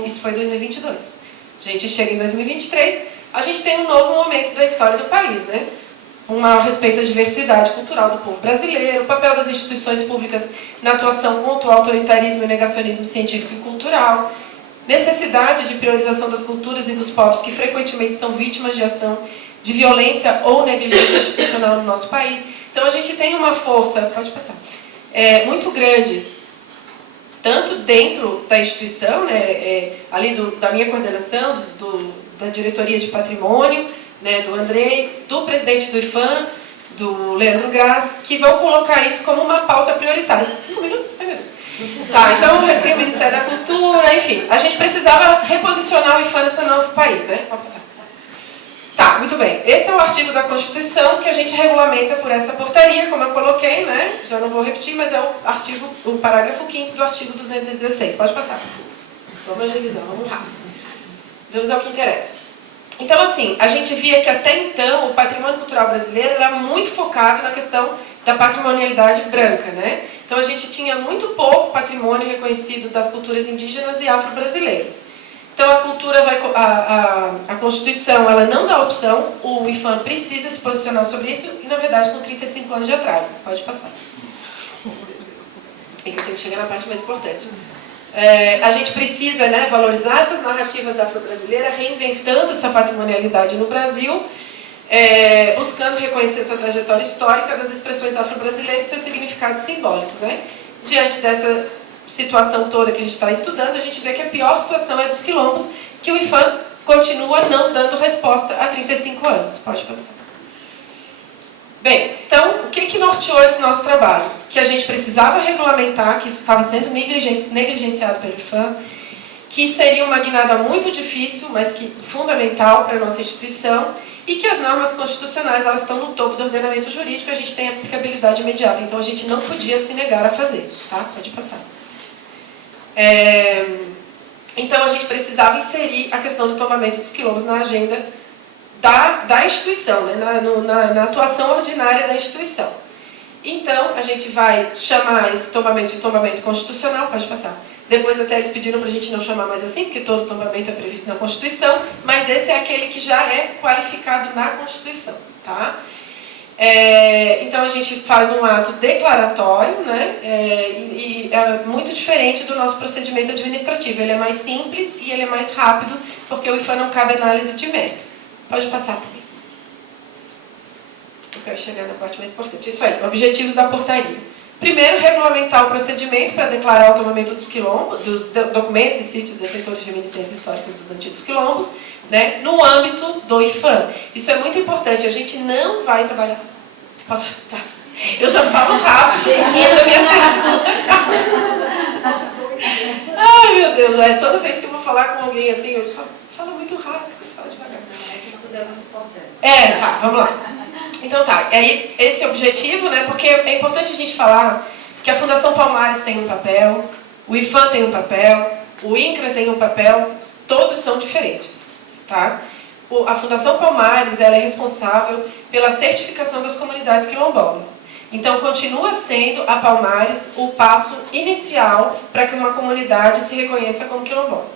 isso foi 2022, a gente chega em 2023, a gente tem um novo momento da história do país, né? Um maior respeito à diversidade cultural do povo brasileiro, o papel das instituições públicas na atuação contra o autoritarismo e negacionismo científico e cultural, necessidade de priorização das culturas e dos povos que frequentemente são vítimas de ação de violência ou negligência institucional no nosso país. Então a gente tem uma força, pode passar, muito grande, tanto dentro da instituição, né, ali da minha coordenação, da diretoria de patrimônio, né, do Andrei, do presidente do IFAM, do Leandro Graz, que vão colocar isso como uma pauta prioritária. 5 minutos? 10 minutos. Tá, então eu recrio o Ministério da Cultura, enfim. A gente precisava reposicionar o IFAM nesse novo país, né? Pode passar. Tá, muito bem. Esse é o artigo da Constituição que a gente regulamenta por essa portaria, como eu coloquei, né? Já não vou repetir, mas é o parágrafo 5º do artigo 216. Pode passar. Vamos agilizar, vamos rápido. Vamos ao que interessa. Então, assim, a gente via que até então o patrimônio cultural brasileiro era muito focado na questão da patrimonialidade branca, né? Então a gente tinha muito pouco patrimônio reconhecido das culturas indígenas e afro-brasileiras. Então a cultura a Constituição, ela não dá opção, o IFAM precisa se posicionar sobre isso e, na verdade, com 35 anos de atraso. Pode passar. É que eu tenho que chegar na parte mais importante. A gente precisa, né, valorizar essas narrativas afro-brasileiras, reinventando essa patrimonialidade no Brasil, buscando reconhecer essa trajetória histórica das expressões afro-brasileiras e seus significados simbólicos, né? Diante dessa situação toda que a gente está estudando, a gente vê que a pior situação é dos quilombos, que o IPHAN continua não dando resposta há 35 anos. Pode passar. Bem, então, o que norteou esse nosso trabalho? Que a gente precisava regulamentar, que isso estava sendo negligenciado pelo IPHAN, que seria uma guinada muito difícil, mas que fundamental para a nossa instituição, e que as normas constitucionais elas estão no topo do ordenamento jurídico, a gente tem aplicabilidade imediata, então a gente não podia se negar a fazer. Tá? Pode passar. Então a gente precisava inserir a questão do tombamento dos quilombos na agenda da instituição, né? na atuação ordinária da instituição. Então a gente vai chamar esse tombamento de tombamento constitucional, pode passar. Depois até eles pediram para a gente não chamar mais assim, porque todo tombamento é previsto na Constituição, mas esse é aquele que já é qualificado na Constituição. Tá? Então a gente faz um ato declaratório, né? E é muito diferente do nosso procedimento administrativo. Ele é mais simples e ele é mais rápido, porque o IPHAN não cabe análise de mérito. Pode passar também. Eu quero chegar na parte mais importante. Isso aí, objetivos da portaria. Primeiro, regulamentar o procedimento para declarar o tombamento dos quilombos, documentos e sítios detentores de reminiscências históricas dos antigos quilombos, né, no âmbito do IPHAN. Isso é muito importante, a gente não vai trabalhar... Posso? Tá. Eu já falo rápido. Ai, meu Deus, toda vez que eu vou falar com alguém assim, eu falo muito rápido, eu falo devagar. Tudo é muito importante. Tá, vamos lá. Então tá, aí esse objetivo, né, porque é importante a gente falar que a Fundação Palmares tem um papel, o IPHAN tem um papel, o INCRA tem um papel, todos são diferentes, tá? A Fundação Palmares ela é responsável pela certificação das comunidades quilombolas. Então continua sendo a Palmares o passo inicial para que uma comunidade se reconheça como quilombola.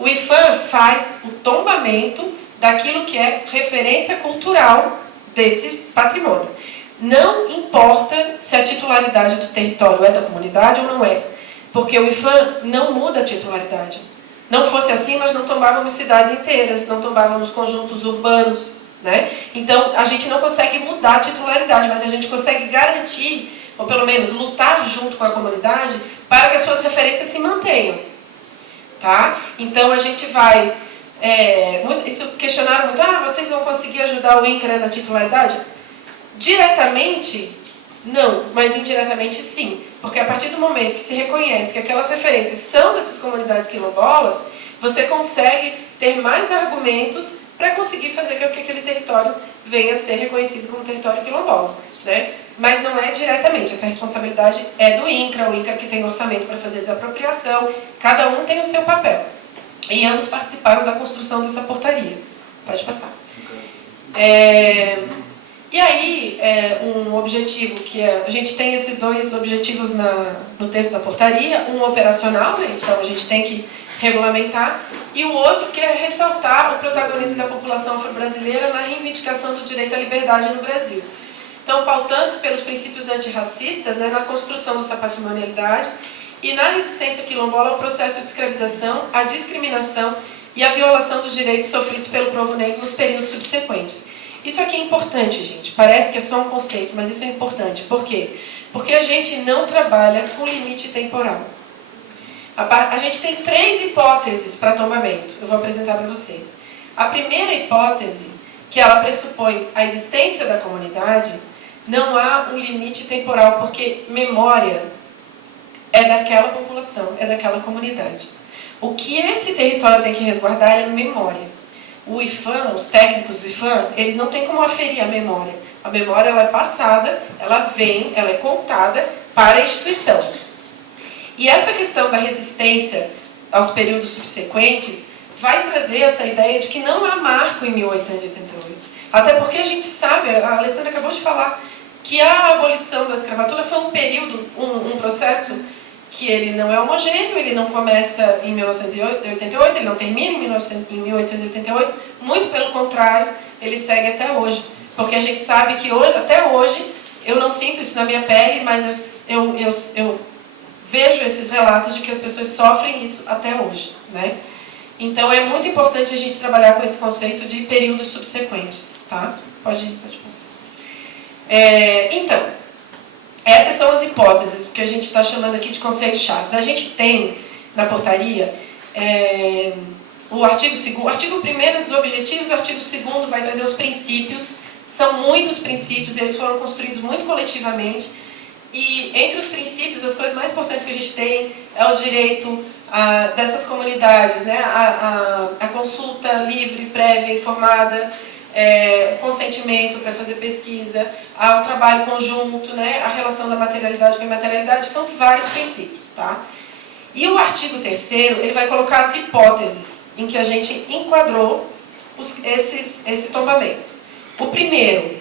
O IPHAN faz o tombamento daquilo que é referência cultural desse patrimônio. Não importa se a titularidade do território é da comunidade ou não é, porque o IPHAN não muda a titularidade. Não fosse assim, nós não tombávamos cidades inteiras, não tombávamos conjuntos urbanos, né? Então, a gente não consegue mudar a titularidade, mas a gente consegue garantir, ou pelo menos lutar junto com a comunidade, para que as suas referências se mantenham. Tá? Então, a gente vai... isso questionaram muito, vocês vão conseguir ajudar o INCRA na titularidade? Diretamente, não, mas indiretamente sim. Porque a partir do momento que se reconhece que aquelas referências são dessas comunidades quilombolas, você consegue ter mais argumentos para conseguir fazer com que aquele território venha a ser reconhecido como território quilombola, né? Mas não é diretamente, essa responsabilidade é do INCRA, o INCRA que tem orçamento para fazer desapropriação, cada um tem o seu papel. E ambos participaram da construção dessa portaria. Pode passar. E aí, um objetivo que a gente tem esses dois objetivos no texto da portaria, um operacional, né? Então a gente tem que regulamentar, e o outro que é ressaltar o protagonismo da população afro-brasileira na reivindicação do direito à liberdade no Brasil. Então, pautados pelos princípios antirracistas, né, na construção dessa patrimonialidade e na resistência quilombola ao processo de escravização, à discriminação e à violação dos direitos sofridos pelo povo negro nos períodos subsequentes. Isso aqui é importante, gente. Parece que é só um conceito, mas isso é importante. Por quê? Porque a gente não trabalha com limite temporal. A gente tem 3 hipóteses para tombamento. Eu vou apresentar para vocês. A primeira hipótese, que ela pressupõe a existência da comunidade, não há um limite temporal, porque memória é daquela população, é daquela comunidade. O que esse território tem que resguardar é memória. O IPHAN, os técnicos do IPHAN, eles não têm como aferir a memória. A memória ela é passada, ela vem, ela é contada para a instituição. E essa questão da resistência aos períodos subsequentes vai trazer essa ideia de que não há marco em 1888. Até porque a gente sabe, a Alessandra acabou de falar, que a abolição da escravatura foi um período, um processo que ele não é homogêneo, ele não começa em 1988, ele não termina em 1888, muito pelo contrário, ele segue até hoje. Porque a gente sabe que até hoje, eu não sinto isso na minha pele, mas eu vejo esses relatos de que as pessoas sofrem isso até hoje, né? Então é muito importante a gente trabalhar com esse conceito de períodos subsequentes, tá? Pode passar. Então, essas são as hipóteses, que a gente está chamando aqui de conceitos chaves. A gente tem, na portaria, o artigo 1º dos objetivos, o artigo 2º vai trazer os princípios. São muitos princípios, eles foram construídos muito coletivamente. E entre os princípios, as coisas mais importantes que a gente tem é o direito dessas comunidades, né? A consulta livre, prévia, informada, consentimento para fazer pesquisa, ao trabalho conjunto, né? A relação da materialidade com a imaterialidade, são vários princípios, tá? E o artigo 3º, ele vai colocar as hipóteses em que a gente enquadrou esse tombamento. O primeiro,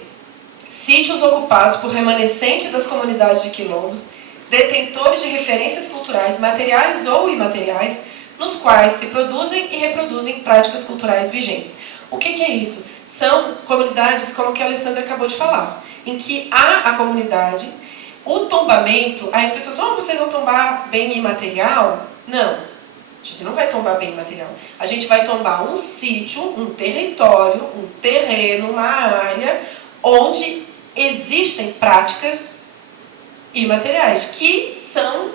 sítios ocupados por remanescentes das comunidades de quilombos, detentores de referências culturais, materiais ou imateriais, nos quais se produzem e reproduzem práticas culturais vigentes. O que é isso? São comunidades, como que a Alessandra acabou de falar, em que há a comunidade, o tombamento, aí as pessoas falam, vocês vão tombar bem imaterial? Não, a gente não vai tombar bem imaterial. A gente vai tombar um sítio, um território, um terreno, uma área, onde existem práticas imateriais, que são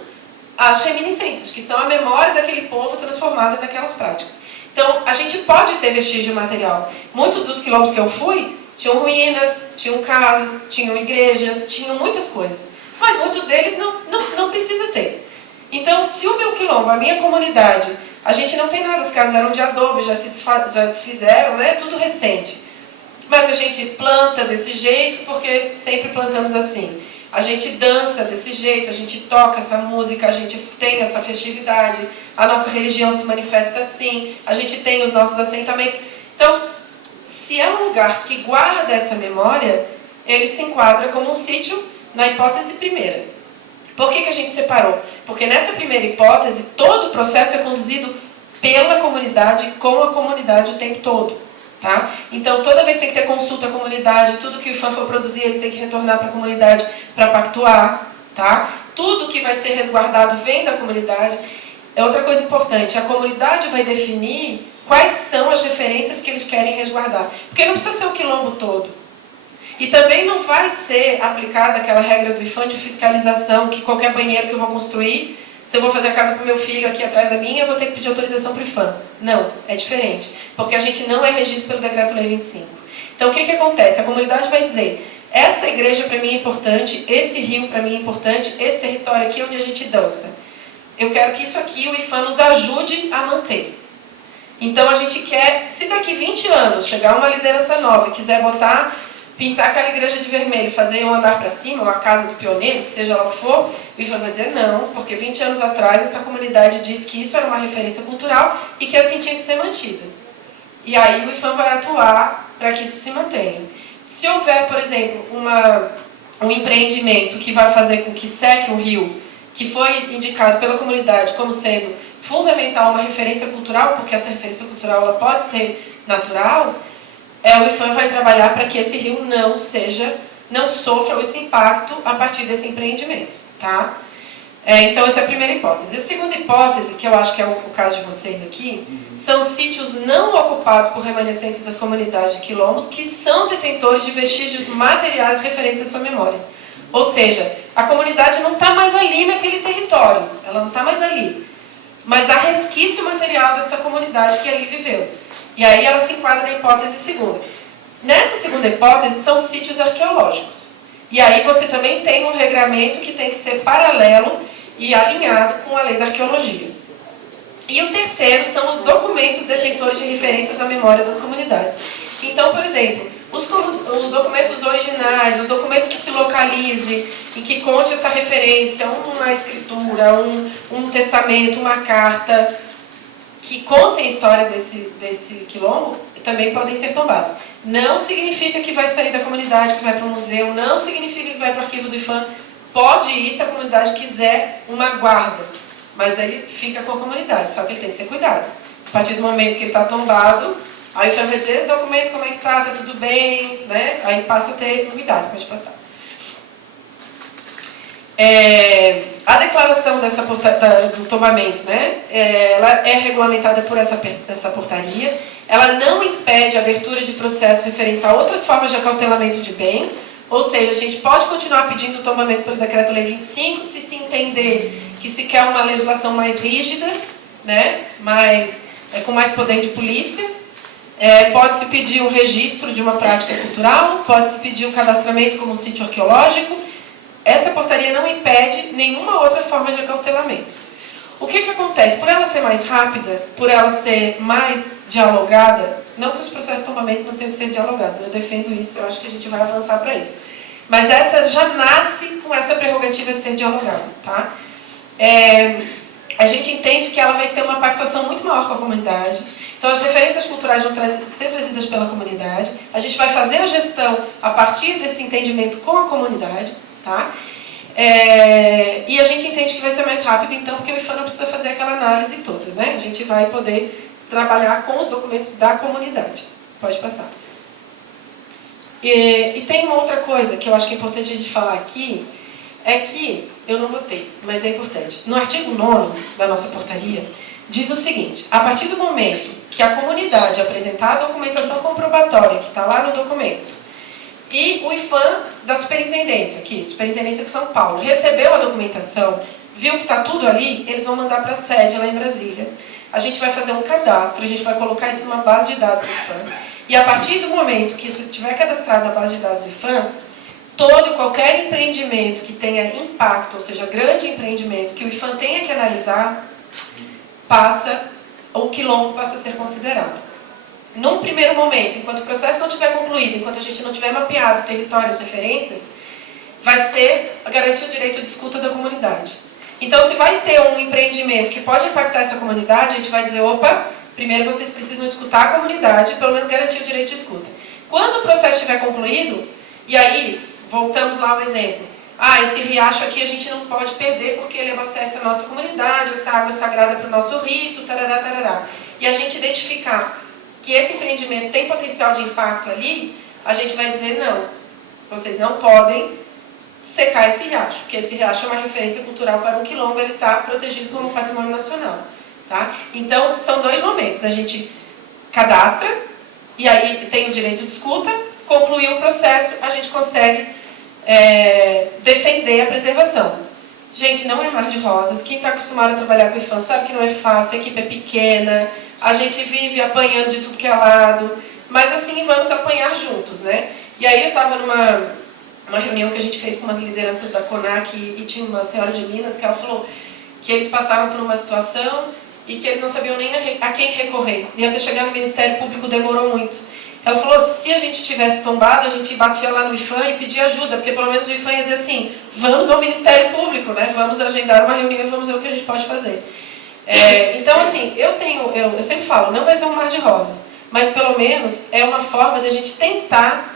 as reminiscências, que são a memória daquele povo transformada naquelas práticas. Então, a gente pode ter vestígio material. Muitos dos quilombos que eu fui tinham ruínas, tinham casas, tinham igrejas, tinham muitas coisas. Mas muitos deles não precisa ter. Então, se o meu quilombo, a minha comunidade, a gente não tem nada, as casas eram de adobe, já desfizeram, né? Tudo recente. Mas a gente planta desse jeito, porque sempre plantamos assim. A gente dança desse jeito, a gente toca essa música, a gente tem essa festividade, a nossa religião se manifesta assim, a gente tem os nossos assentamentos. Então, se é um lugar que guarda essa memória, ele se enquadra como um sítio na hipótese primeira. Por que a gente separou? Porque nessa primeira hipótese, todo o processo é conduzido pela comunidade, com a comunidade o tempo todo. Tá? Então, toda vez tem que ter consulta à comunidade, tudo que o IFAM for produzir, ele tem que retornar para a comunidade para pactuar. Tá? Tudo que vai ser resguardado vem da comunidade. É outra coisa importante, a comunidade vai definir quais são as referências que eles querem resguardar. Porque não precisa ser o quilombo todo. E também não vai ser aplicada aquela regra do IFAM de fiscalização, que qualquer banheiro que eu vou construir, se eu vou fazer a casa para o meu filho aqui atrás da minha, eu vou ter que pedir autorização para o IFAM. Não, é diferente. Porque a gente não é regido pelo Decreto-Lei 25. Então, o que acontece? A comunidade vai dizer, essa igreja para mim é importante, esse rio para mim é importante, esse território aqui é onde a gente dança. Eu quero que isso aqui o IFAM nos ajude a manter. Então, a gente quer, se daqui 20 anos chegar uma liderança nova e quiser pintar aquela igreja de vermelho, fazer um andar para cima, uma casa do pioneiro, que seja lá o que for, o IFAM vai dizer não, porque 20 anos atrás essa comunidade disse que isso era uma referência cultural e que assim tinha que ser mantida. E aí o IFAM vai atuar para que isso se mantenha. Se houver, por exemplo, um empreendimento que vai fazer com que seque um rio, que foi indicado pela comunidade como sendo fundamental uma referência cultural, porque essa referência cultural ela pode ser natural, o IFAM vai trabalhar para que esse rio não sofra esse impacto a partir desse empreendimento. Tá? Então, essa é a primeira hipótese. A segunda hipótese, que eu acho que é o caso de vocês aqui, são sítios não ocupados por remanescentes das comunidades de quilombos que são detentores de vestígios materiais referentes à sua memória. Ou seja, a comunidade não está mais ali naquele território, ela não está mais ali. Mas há resquício material dessa comunidade que ali viveu. E aí ela se enquadra na hipótese segunda. Nessa segunda hipótese são sítios arqueológicos. E aí você também tem um regramento que tem que ser paralelo e alinhado com a lei da arqueologia. E o terceiro são os documentos detentores de referências à memória das comunidades. Então, por exemplo, os documentos originais, os documentos que se localize e que conte essa referência, uma escritura, um testamento, uma carta, que contem a história desse quilombo, também podem ser tombados. Não significa que vai sair da comunidade, que vai para o museu, não significa que vai para o arquivo do IFAM. Pode ir se a comunidade quiser uma guarda, mas ele fica com a comunidade, só que ele tem que ser cuidado. A partir do momento que ele está tombado, aí o IFAM vai dizer, documento, como é que está tudo bem, né? Aí passa a ter cuidado, pode passar. A declaração do tombamento, né, ela é regulamentada por essa portaria. Ela não impede a abertura de processo referente a outras formas de acautelamento de bem, ou seja, a gente pode continuar pedindo o tombamento pelo Decreto-Lei 25, se entender que se quer uma legislação mais rígida, né, com mais poder de polícia. Pode-se pedir um registro de uma prática cultural, pode-se pedir um cadastramento como um sítio arqueológico. Essa portaria não impede nenhuma outra forma de acautelamento. O que acontece? Por ela ser mais rápida, por ela ser mais dialogada, não que os processos de tombamento não tenham que ser dialogados, eu defendo isso, eu acho que a gente vai avançar para isso. Mas essa já nasce com essa prerrogativa de ser dialogada, tá? A gente entende que ela vai ter uma pactuação muito maior com a comunidade. Então, as referências culturais vão ser trazidas pela comunidade. A gente vai fazer a gestão a partir desse entendimento com a comunidade, tá? E a gente entende que vai ser mais rápido, então, porque o IFAM não precisa fazer aquela análise toda, né? A gente vai poder trabalhar com os documentos da comunidade. Pode passar. E tem uma outra coisa que eu acho que é importante a gente falar aqui, é que, eu não botei, mas é importante. No artigo 9º da nossa portaria, diz o seguinte: a partir do momento que a comunidade apresentar a documentação comprobatória, que está lá no documento, e o IFAM da Superintendência, aqui, Superintendência de São Paulo, recebeu a documentação, viu que está tudo ali, eles vão mandar para a sede lá em Brasília. A gente vai fazer um cadastro, a gente vai colocar isso numa base de dados do IFAM. E a partir do momento que isso estiver cadastrado na base de dados do IFAM, todo e qualquer empreendimento que tenha impacto, ou seja, grande empreendimento, que o IFAM tenha que analisar, o quilombo passa a ser considerado. Num primeiro momento, enquanto o processo não estiver concluído, enquanto a gente não tiver mapeado territórios, referências, vai ser a garantir o direito de escuta da comunidade. Então, se vai ter um empreendimento que pode impactar essa comunidade, a gente vai dizer, opa, primeiro vocês precisam escutar a comunidade, pelo menos garantir o direito de escuta. Quando o processo estiver concluído, e aí, voltamos lá ao exemplo, esse riacho aqui a gente não pode perder porque ele abastece a nossa comunidade, essa água é sagrada para o nosso rito, tarará, tarará. E a gente identificar que esse empreendimento tem potencial de impacto ali, a gente vai dizer, não, vocês não podem secar esse riacho, porque esse riacho é uma referência cultural para um quilombo, ele está protegido como patrimônio nacional. Tá? Então, são dois momentos, a gente cadastra, e aí tem o direito de escuta, concluir o processo, a gente consegue defender a preservação. Gente, não é mar de rosas, quem está acostumado a trabalhar com o IFAM sabe que não é fácil, a equipe é pequena, a gente vive apanhando de tudo que é lado, mas assim vamos apanhar juntos, né? E aí eu estava numa reunião que a gente fez com umas lideranças da CONAC e tinha uma senhora de Minas que ela falou que eles passaram por uma situação e que eles não sabiam nem a quem recorrer. E até chegar no Ministério Público demorou muito. Ela falou, se a gente tivesse tombado, a gente batia lá no IFAM e pedia ajuda, porque pelo menos o IFAM ia dizer assim, vamos ao Ministério Público, né? Vamos agendar uma reunião e vamos ver o que a gente pode fazer. Então, assim, eu sempre falo, não vai ser um mar de rosas, mas pelo menos é uma forma de a gente tentar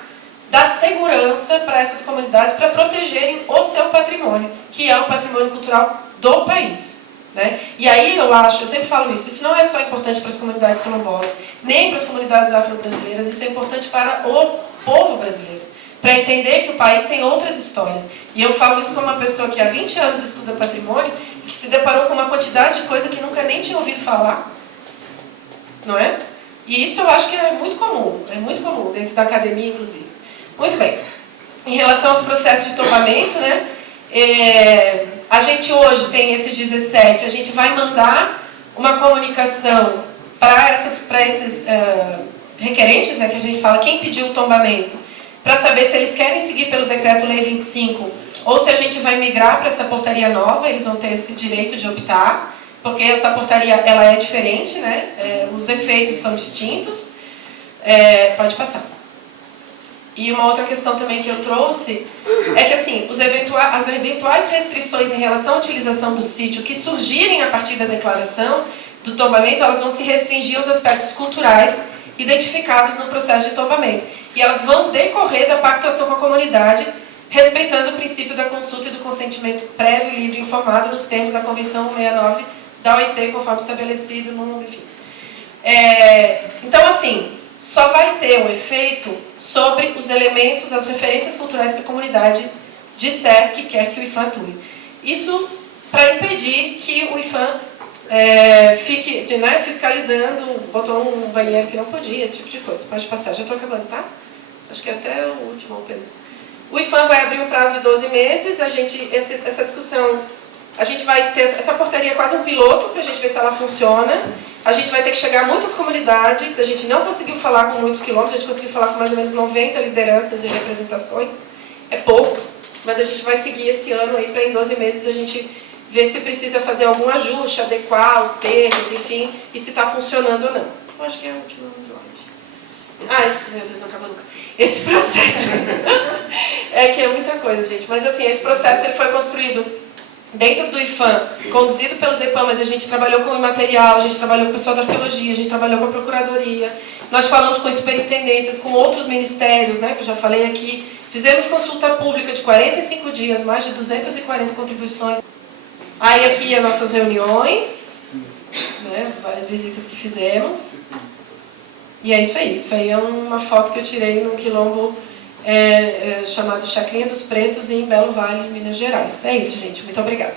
dar segurança para essas comunidades, para protegerem o seu patrimônio, que é o patrimônio cultural do país. Né? E aí eu sempre falo isso não é só importante para as comunidades quilombolas, nem para as comunidades afro-brasileiras, isso é importante para o povo brasileiro, para entender que o país tem outras histórias. E eu falo isso como uma pessoa que há 20 anos estuda patrimônio, que se deparou com uma quantidade de coisa que nunca nem tinha ouvido falar, não é? E isso eu acho que é muito comum dentro da academia, inclusive. Muito bem. Em relação aos processos de tombamento, né? A gente hoje tem esses 17, a gente vai mandar uma comunicação para esses requerentes, né, que a gente fala, quem pediu o tombamento, para saber se eles querem seguir pelo Decreto-Lei 25 ou se a gente vai migrar para essa portaria nova, eles vão ter esse direito de optar, porque essa portaria ela é diferente, né, os efeitos são distintos. Pode passar. E uma outra questão também que eu trouxe é que assim, as eventuais restrições em relação à utilização do sítio que surgirem a partir da declaração do tombamento, elas vão se restringir aos aspectos culturais identificados no processo de tombamento. E elas vão decorrer da pactuação com a comunidade, respeitando o princípio da consulta e do consentimento prévio, livre e informado nos termos da Convenção 69 da OIT, conforme estabelecido no... Enfim. Então, assim, só vai ter um efeito sobre os elementos, as referências culturais que a comunidade disser que quer que o IFAM atue. Isso para impedir que o IPHAN fique fiscalizando, botou um banheiro que não podia, esse tipo de coisa. Pode passar, já estou acabando, tá? Acho que até o último. O IPHAN vai abrir um prazo de 12 meses, essa discussão, a gente vai ter, essa portaria é quase um piloto para a gente ver se ela funciona. A gente vai ter que chegar a muitas comunidades, a gente não conseguiu falar com muitos quilômetros, a gente conseguiu falar com mais ou menos 90 lideranças e representações, é pouco, mas a gente vai seguir esse ano aí para em 12 meses a gente ver se precisa fazer algum ajuste, adequar os termos, enfim, e se está funcionando ou não. Eu acho que é a última slide. Meu Deus, não acaba nunca. Esse processo que é muita coisa, gente. Mas assim, esse processo ele foi construído dentro do IPHAN, conduzido pelo DEPAN, mas a gente trabalhou com o imaterial, a gente trabalhou com o pessoal da arqueologia, a gente trabalhou com a procuradoria, nós falamos com as superintendências, com outros ministérios, né, que eu já falei aqui, fizemos consulta pública de 45 dias, mais de 240 contribuições. Aí aqui as nossas reuniões, né, várias visitas que fizemos. E é isso aí. Isso aí é uma foto que eu tirei num quilombo chamado Chacrinha dos Pretos, em Belo Vale, Minas Gerais. É isso, gente. Muito obrigada.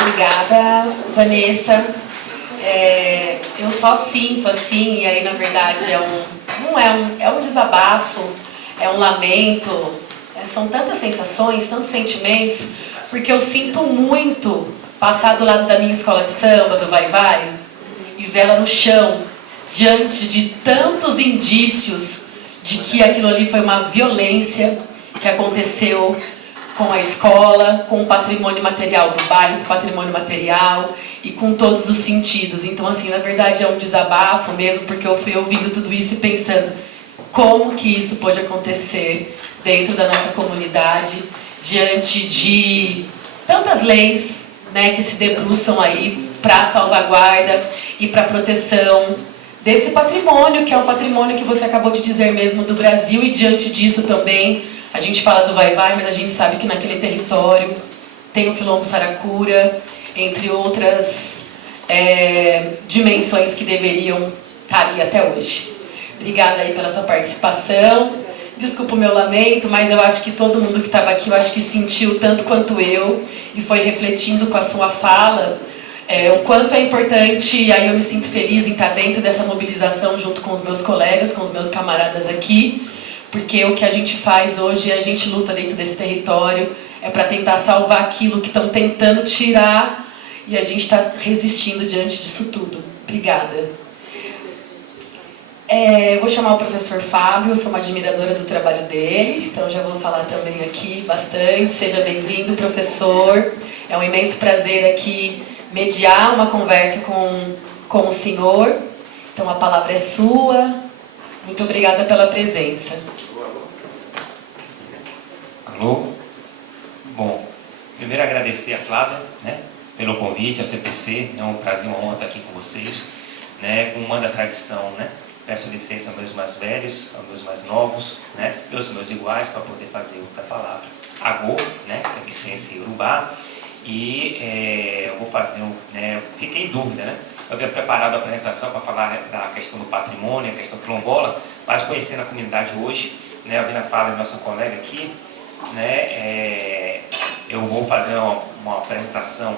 Obrigada, Vanessa. Eu só sinto assim, e aí na verdade é um desabafo, é um lamento, são tantas sensações, tantos sentimentos, porque eu sinto muito passar do lado da minha escola de samba, do Vai-Vai, e ver ela no chão, diante de tantos indícios de que aquilo ali foi uma violência que aconteceu com a escola, com o patrimônio material do bairro, com o patrimônio material e com todos os sentidos. Então, assim, na verdade é um desabafo mesmo, porque eu fui ouvindo tudo isso e pensando como que isso pode acontecer dentro da nossa comunidade, diante de tantas leis, né, que se debruçam aí para a salvaguarda e para a proteção desse patrimônio, que é um patrimônio que você acabou de dizer mesmo do Brasil, e diante disso também, a gente fala do Vai-Vai, mas a gente sabe que naquele território tem o Quilombo Saracura, entre outras dimensões que deveriam estar ali até hoje. Obrigada aí pela sua participação. Desculpa o meu lamento, mas eu acho que todo mundo que estava aqui, eu acho que sentiu tanto quanto eu e foi refletindo com a sua fala o quanto é importante, e aí eu me sinto feliz em estar dentro dessa mobilização junto com os meus colegas, com os meus camaradas aqui, porque o que a gente faz hoje, a gente luta dentro desse território, é para tentar salvar aquilo que estão tentando tirar, e a gente está resistindo diante disso tudo. Obrigada. Eu vou chamar o professor Fábio, eu sou uma admiradora do trabalho dele, então já vou falar também aqui bastante. Seja bem-vindo, professor. É um imenso prazer aqui mediar uma conversa com o senhor. Então a palavra é sua. Muito obrigada pela presença. Alô? Bom, primeiro agradecer a Flávia, né, pelo convite ao CPC. É um prazer e uma honra estar aqui com vocês, né, com uma da tradição, né. Peço licença aos meus mais velhos, aos meus mais novos, né, e aos meus iguais, para poder fazer uso da palavra. Agô, né, que é licença em Urubá, e eu vou fazer fiquei em dúvida, né? Eu havia preparado a apresentação para falar da questão do patrimônio, a questão quilombola, mas conhecendo a comunidade hoje, né, ouvindo a fala da nossa colega aqui, né, eu vou fazer uma apresentação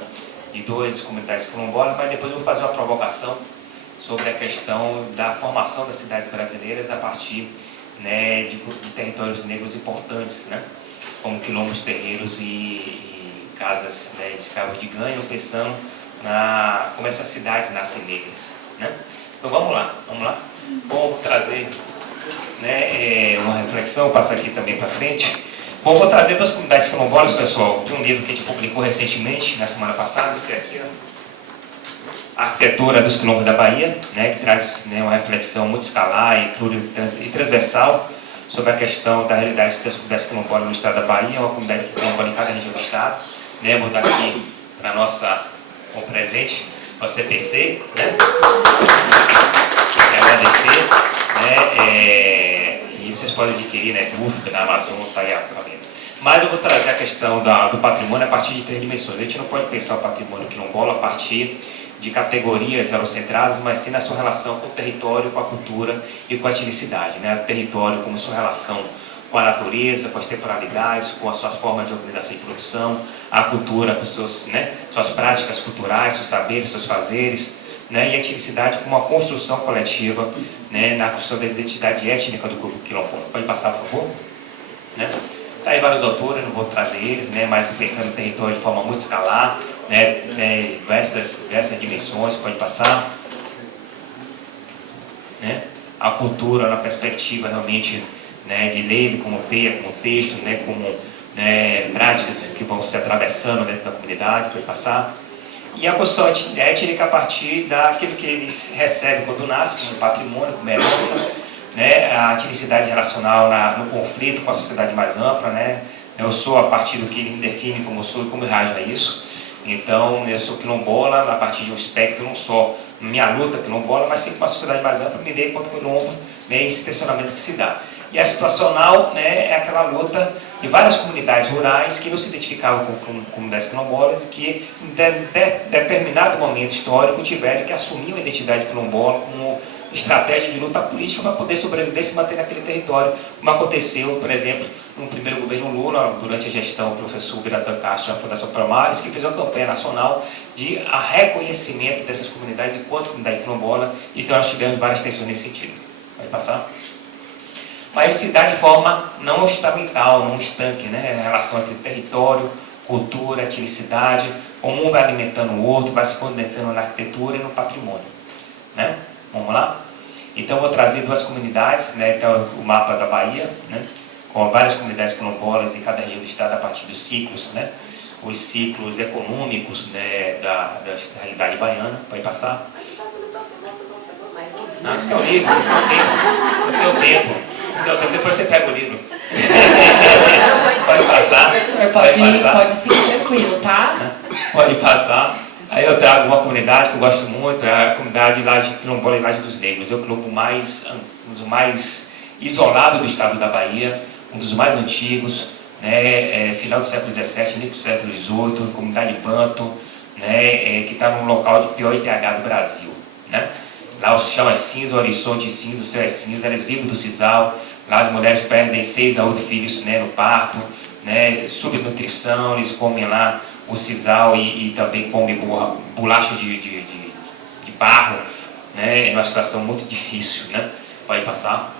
de 2 comunidades quilombolas, mas depois eu vou fazer uma provocação sobre a questão da formação das cidades brasileiras a partir, né, de territórios negros importantes, né, como quilombos, terreiros e casas, né, de escravos de ganho, pensando como essas cidades nascem negras, né. Então vamos lá. Bom, vou trazer, né, uma reflexão, vou passar aqui também para frente. Bom, vou trazer para as comunidades quilombolas, pessoal, de um livro que a gente publicou recentemente, na semana passada, esse aqui, ó. A Arquitetura dos Quilombos da Bahia, né, que traz, né, uma reflexão muito escalar e transversal sobre a questão da realidade das comunidades quilombolas no estado da Bahia, uma comunidade quilombola em cada região do estado. Né, vou dar aqui para nossa com presente, para o CPC, né, agradecer, né, e vocês podem adquirir, né, Búfalo na Amazon, está aí à venda. Mas eu vou trazer a questão do patrimônio a partir de 3 dimensões. A gente não pode pensar o patrimônio quilombola a partir de categorias eurocentradas, mas sim na sua relação com o território, com a cultura e com a etnicidade. Né? O território como sua relação com a natureza, com as temporalidades, com as suas formas de organização e produção, a cultura com suas práticas culturais, seus saberes, seus fazeres, né? E a etnicidade como uma construção coletiva, né? Na construção da identidade étnica do grupo quilombola. Pode passar, por favor? Né? Tá aí vários autores, não vou trazer eles, né? Mas pensando no território de forma muito escalar, né? Diversas dimensões, pode passar. Né? A cultura na perspectiva realmente, né, de ler como teia, como texto, né, como, né, práticas que vão se atravessando dentro da comunidade, pode passar. E a construção étnica a partir daquilo que eles recebem quando nascem, como patrimônio, como herança, né, a etnicidade relacional no conflito com a sociedade mais ampla, né, eu sou a partir do que ele me define como eu sou e como eu reajo a isso. Então, eu sou quilombola a partir de um espectro, não só minha luta quilombola, mas sim com uma sociedade mais ampla, me vejo enquanto quilombo, né, esse tensionamento que se dá. E a situacional, né, é aquela luta de várias comunidades rurais que não se identificavam com comunidades quilombolas e que, em determinado momento histórico, tiveram que assumir uma identidade quilombola como estratégia de luta política para poder sobreviver e se manter naquele território, como aconteceu, por exemplo, no primeiro governo Lula, durante a gestão do professor Biratan Castro, da Fundação Palmares, que fez uma campanha nacional de reconhecimento dessas comunidades enquanto comunidade quilombola, e então nós tivemos várias tensões nesse sentido. Vai passar? Mas se dá de forma não estamental, não estanque, né? Em relação entre território, cultura, etnicidade, como um vai alimentando o outro, vai se condensando na arquitetura e no patrimônio. Né? Vamos lá? Então eu vou trazer 2 comunidades, né? Que é o mapa da Bahia, né? Com várias comunidades quilombolas em cada região do estado a partir dos ciclos, né? Os ciclos econômicos, né? da realidade baiana. Pode passar? Não, tem o livro, eu tenho tempo. Então, depois você pega o livro. Pode passar? Pode seguir tranquilo, tá? Pode passar. Aí eu trago uma comunidade que eu gosto muito, é a comunidade Laje Quilombola e Laje dos Negros. É o quilombo um dos mais isolados do estado da Bahia, um dos mais antigos, né? Final do século XVII, início do século XVIII, comunidade Banto, né? Que está no local de pior ITH do Brasil. Né? Lá o chão é cinza, o horizonte é cinza, o céu é cinza, eles vivem do sisal. Lá as mulheres perdem 6 a 8 filhos, né, no parto, né, subnutrição, eles comem lá o sisal e também comem bolacha de barro, né, é uma situação muito difícil, né, pode passar.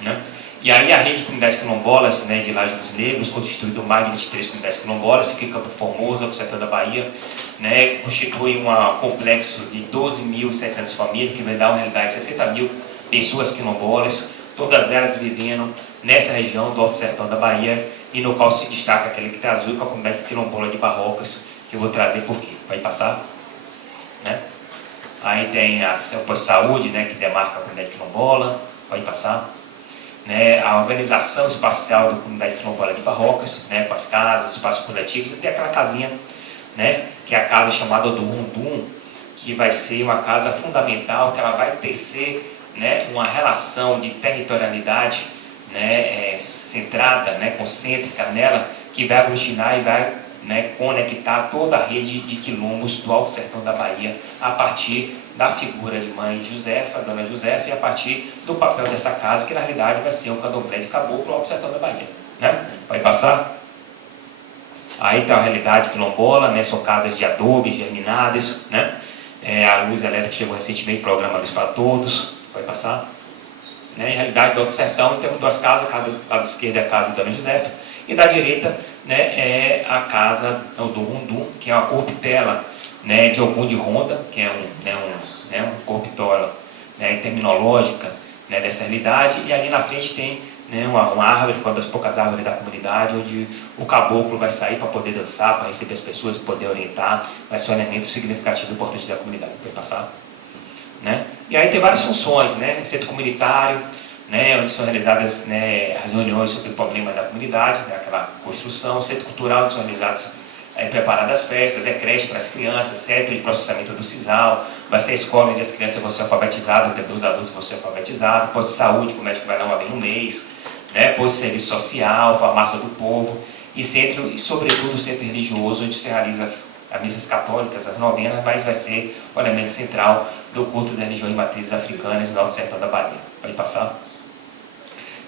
Né? E aí a rede de comunidades quilombolas, né, de Laje dos Negros, constituído mais de 23 comunidades quilombolas, fica em Campo Formoso, no sertão da Bahia, né, constitui um complexo de 12.700 famílias, que vai dar uma realidade de 60 mil pessoas quilombolas, todas elas vivendo nessa região do Alto Sertão da Bahia, e no qual se destaca aquele que está azul, com a comunidade quilombola de Barrocas, que eu vou trazer por quê. Vai passar? Né? Aí tem o posto de saúde, né, que demarca a comunidade quilombola, pode passar. Né, a organização espacial da comunidade quilombola de Barrocas, né, com as casas, espaços coletivos, e tem aquela casinha, né, que é a casa chamada do Undum, que vai ser uma casa fundamental, que ela vai tecer, né, uma relação de territorialidade, né, centrada, né, concêntrica nela, que vai aglutinar e vai, né, conectar toda a rede de quilombos do Alto Sertão da Bahia a partir da figura de mãe Josefa, Dona Josefa, e a partir do papel dessa casa, que na realidade vai ser um candomblé de caboclo do Alto Sertão da Bahia. Né? Pode passar? Aí está a realidade quilombola, né? São casas de adobe, germinadas, né? A luz elétrica chegou recentemente, programa Luz para Todos, pode passar? Né? Em realidade do Alto Sertão temos 2 casas, a da esquerda é a casa de Dona Josefa, e da direita, né, é a casa do Rundum, que é uma corpitela, né, de Ogum de Ronda, que é uma corpitola, né, terminológica, né, dessa realidade, e ali na frente tem, né, uma árvore, uma das poucas árvores da comunidade, onde o caboclo vai sair para poder dançar, para receber as pessoas, para poder orientar, vai ser um elemento significativo e importante da comunidade. Pode passar? Né? E aí tem várias funções, né, centro comunitário, né, onde são realizadas, né, as reuniões sobre o problema da comunidade, né, aquela construção, centro cultural, onde são realizadas preparadas as festas, creche para as crianças, centro de processamento do sisal, vai ser a escola onde as crianças vão ser alfabetizadas, até os adultos vão ser alfabetizados, posto de saúde, que o médico vai dar uma vez no mês, né, posto de serviço social, farmácia do povo, e centro, e sobretudo o centro religioso, onde se realiza as missas católicas, as novenas, mas vai ser o elemento central do culto das religiões matrizes africanas no Alto Sertão da Bahia. Pode passar?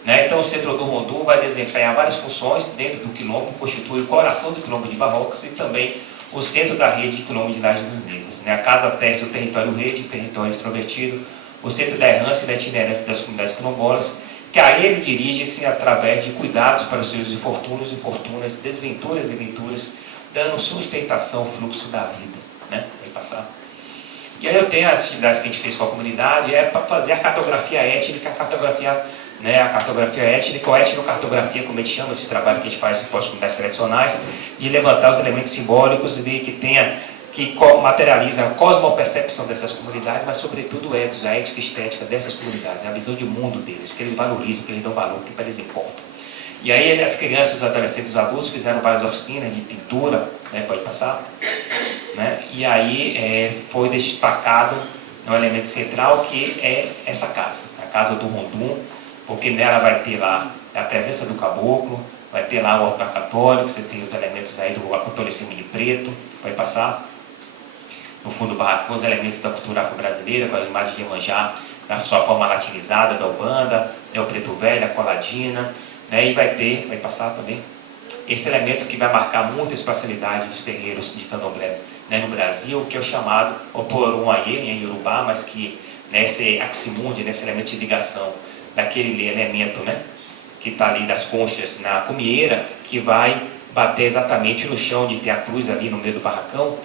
Né? Então o Centro do Rondon vai desempenhar várias funções dentro do quilombo, constitui o coração do quilombo de Barrocas e também o centro da rede de quilombo de Lajes dos Negros. Né? A casa tece o território rede, o território extrovertido, o centro da errância e da itinerância das comunidades quilombolas, que a ele dirige-se através de cuidados para os seus infortúnios, infortúnias, desventuras e venturas, dando sustentação ao fluxo da vida. Né? Vai passar. E aí eu tenho as atividades que a gente fez com a comunidade, para fazer a cartografia étnica, a cartografia étnica ou etnocartografia, como a gente chama esse trabalho que a gente faz com as comunidades tradicionais, de levantar os elementos simbólicos e que materializa a cosmopercepção dessas comunidades, mas sobretudo a ética e estética dessas comunidades, a visão de mundo deles, o que eles valorizam, o que eles dão valor, o que para eles importa. E aí as crianças, os adolescentes e os adultos fizeram várias oficinas de pintura, né, pode passar, né, e aí foi destacado um elemento central que é essa casa, a Casa do Rondon, porque nela vai ter lá a presença do caboclo, vai ter lá o altar católico, você tem os elementos aí do catolicismo de preto, vai passar. No fundo do barracão, os elementos da cultura afro-brasileira, com a imagem de Iemanjá, na sua forma latinizada, da Ubanda, o preto velho, a coladina, né, e vai passar também esse elemento que vai marcar muita espacialidade dos terreiros de candomblé, né, no Brasil, que é o chamado Oporum Aie, em Yorubá, mas que nesse aximundi, nesse elemento de ligação daquele elemento, né, que está ali das conchas na cumieira, que vai bater exatamente no chão, onde tem a cruz ali no meio do barracão,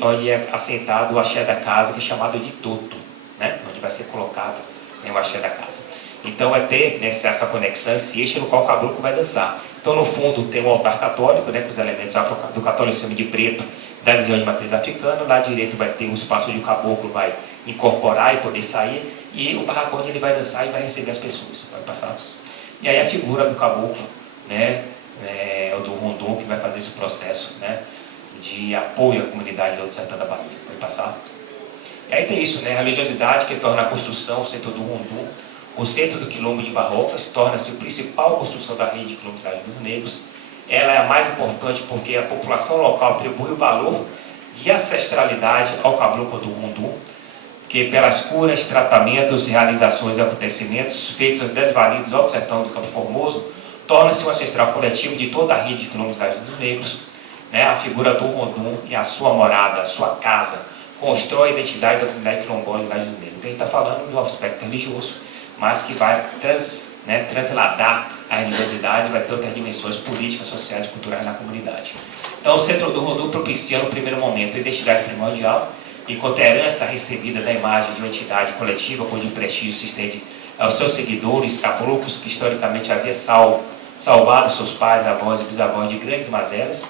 onde é assentado o axé da casa, que é chamado de toto, né, onde vai ser colocado, né, o axé da casa. Então vai ter, né, essa conexão, esse eixo no qual o caboclo vai dançar. Então no fundo tem um altar católico, né, com os elementos do catolicismo de preto, da religião de matriz africana. Lá à direita vai ter um espaço onde o caboclo vai incorporar e poder sair, e o barracão onde ele vai dançar e vai receber as pessoas. Vai passar. E aí a figura do caboclo, né, do Rondon, que vai fazer esse processo, né, de apoio à comunidade do Alto Sertão da Bahia. Vai passar. E aí tem isso, né, a religiosidade que torna a construção, o centro do Rondon, o centro do quilombo de Barrocas, torna-se a principal construção da rede de quilombos dos negros. Ela é a mais importante porque a população local atribui o valor de ancestralidade ao caboclo do Rondon, que pelas curas, tratamentos, realizações e acontecimentos feitos aos desvalidos do Alto Sertão do Campo Formoso, torna-se um ancestral coletivo de toda a rede de quilombos dos negros. Né? A figura do Rondon e a sua morada, a sua casa, constrói a identidade da comunidade quilombola de Lajes dos Negros. Então a gente está falando de um aspecto religioso, mas que vai transladar a religiosidade, vai ter outras dimensões políticas, sociais e culturais na comunidade. Então o Centro do Rondon propicia no primeiro momento a identidade primordial, enquanto a herança recebida da imagem de uma entidade coletiva, cujo prestígio se estende aos seus seguidores, caboclos que historicamente havia salvado seus pais, avós e bisavós de grandes mazelas.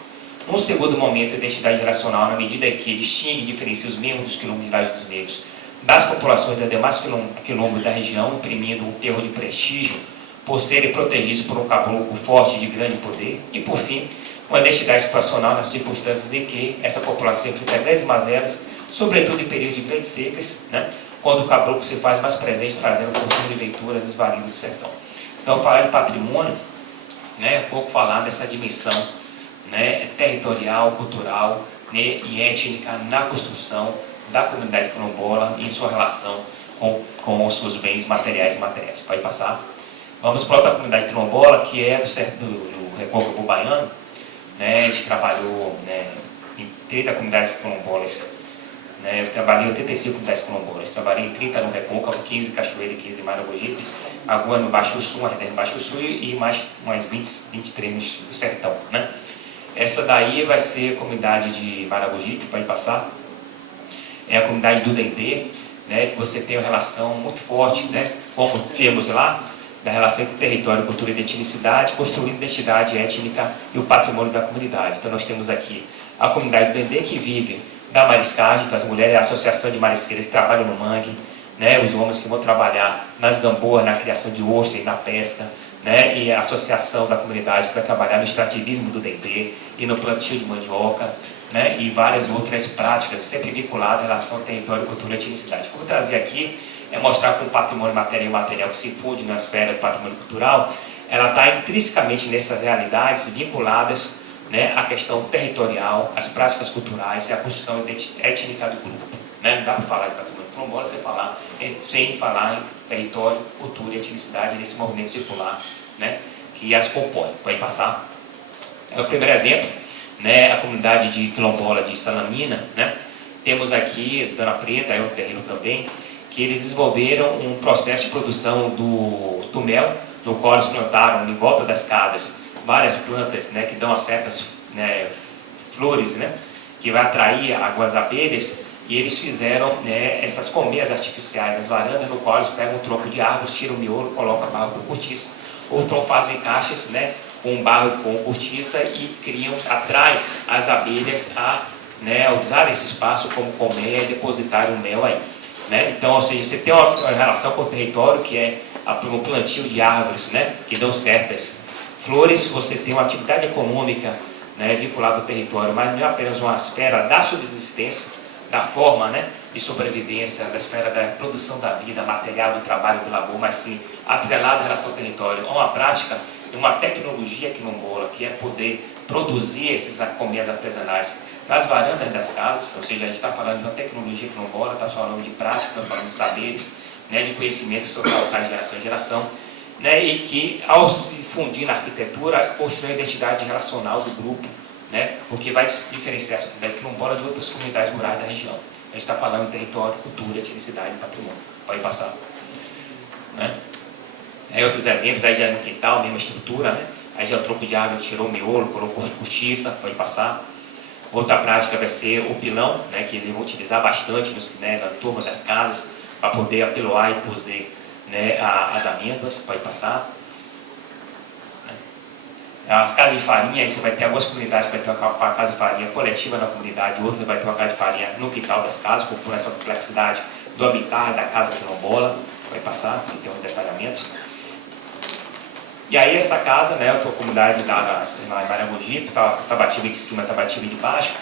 Num segundo momento, a identidade relacional, na medida que distingue e diferencia os membros dos quilombos de Lajes dos Negros das populações das demais quilombos da região, imprimindo um termo de prestígio por serem protegidos por um caboclo forte de grande poder. E, por fim, uma identidade situacional nas circunstâncias em que essa população enfrenta grandes mazelas, sobretudo em períodos de grandes secas, né, quando o caboclo se faz mais presente, trazendo fortuna e ventura dos valinhos do sertão. Então, falar de patrimônio, né, um pouco falar dessa dimensão, né, territorial, cultural, né, e étnica na construção da comunidade quilombola e em sua relação com os seus bens materiais e imateriais. Pode passar. Vamos para outra comunidade quilombola, que é do Recôncavo Baiano. Né, a gente trabalhou, né, em 30 comunidades quilombolas. Né, eu trabalhei em 85 comunidades quilombolas. Trabalhei em 30 no Recôncavo, 15 em Cachoeira e 15 em Maragogipe, agora no Baixo Sul, uma no Baixo Sul e mais 23 no Sertão. Né? Essa daí vai ser a comunidade de Maragogipe, pode passar. É a comunidade do Dendê, né, que você tem uma relação muito forte, né, como temos lá, da relação entre território, cultura e etnicidade, construindo identidade étnica e o patrimônio da comunidade. Então nós temos aqui a comunidade do Dendê, que vive da mariscagem, então as mulheres, a associação de marisqueiras que trabalham no mangue, né, os homens que vão trabalhar nas gamboas, na criação de ostra e na pesca, né, e a associação da comunidade que vai trabalhar no extrativismo do Dendê e no plantio de mandioca, né, e várias outras práticas, sempre vinculadas em relação ao território, cultura e etnicidade. O que eu vou trazer aqui é mostrar como o patrimônio material e imaterial que se funde na esfera do patrimônio cultural, ela está intrinsecamente nessas realidades vinculadas, né, à questão territorial, às práticas culturais e à construção étnica do grupo. Né? Não dá para falar de patrimônio quilombola sem falar em território, cultura e etnicidade nesse movimento circular, né, que as compõe. Pode passar. É o primeiro exemplo, né, a comunidade de quilombola de Salamina, né? Temos aqui Dona Preta, é um terreno também, que eles desenvolveram um processo de produção do mel, no qual eles plantaram em volta das casas várias plantas, né, que dão certas, né, flores, né, que vai atrair algumas abelhas, e eles fizeram, né, essas colmeias artificiais nas varandas, no qual eles pegam um tronco de árvore, tiram o miolo, colocam barro com cortiça, ou então fazem caixas, né, com barro com cortiça e atraem as abelhas a, né, usar esse espaço como colmeia e depositarem o mel aí. Né? Então, ou seja, você tem uma relação com o território que é um plantio de árvores, né, que dão certas flores, você tem uma atividade econômica, né, vinculada ao território, mas não é apenas uma esfera da subsistência, da forma, né, de sobrevivência, da esfera da produção da vida, material, do trabalho, do labor, mas sim atrelada à relação ao território, a uma prática e uma tecnologia quilombola, que é poder produzir esses colmeias artesanais nas varandas das casas, ou seja, a gente está falando de uma tecnologia quilombola, está falando de prática, está falando de saberes, né, de conhecimento sobre passar de geração em geração, né, e que, ao se fundir na arquitetura, constrói a identidade relacional do grupo, né, porque vai diferenciar essa comunidade quilombola de outras comunidades rurais da região. A gente está falando de território, cultura, etnicidade e patrimônio. Pode passar. Né? Aí outros exemplos, aí já no quintal, mesma estrutura, né? Aí já o tronco de árvore tirou o miolo, colocou cortiça, pode passar. Outra prática vai ser o pilão, né, que eles vão utilizar bastante né, na turma das casas, para poder apiloar e cozer, né, as amêndoas, pode passar. As casas de farinha, aí você vai ter algumas comunidades que vai ter uma casa de farinha coletiva na comunidade, outras vai ter uma casa de farinha no quintal das casas, por essa complexidade do habitat da casa quilombola, vai passar, aqui tem uns detalhamentos. E aí essa casa, né, a tua comunidade lá em Maragogi, Tabatinga de cima, Tabatinga de baixo,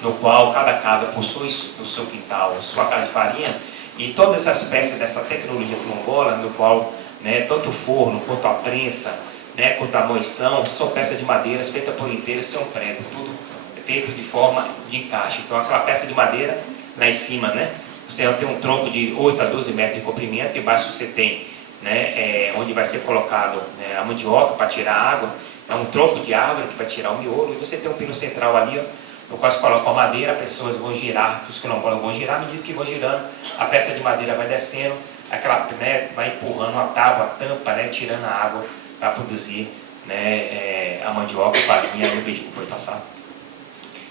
no qual cada casa possui no seu quintal sua casa de farinha, e todas essas peças dessa tecnologia quilombola, no qual, né, tanto o forno quanto a prensa, né, quanto a moição, são peças de madeiras feitas por inteiras sem um prego, tudo feito de forma de encaixe. Então aquela peça de madeira lá em cima, né, você tem um tronco de 8 a 12 metros de comprimento, e embaixo você tem, né, onde vai ser colocado, né, a mandioca para tirar a água, é um tronco de árvore que vai tirar o miolo, e você tem um pino central ali, ó, no qual você coloca a madeira, as pessoas vão girar, os quilombolas vão girar, à medida que vão girando, a peça de madeira vai descendo, aquela, né, vai empurrando a tábua, a tampa, né, tirando a água para produzir, né, a mandioca, a farinha e o beiju, pode passar.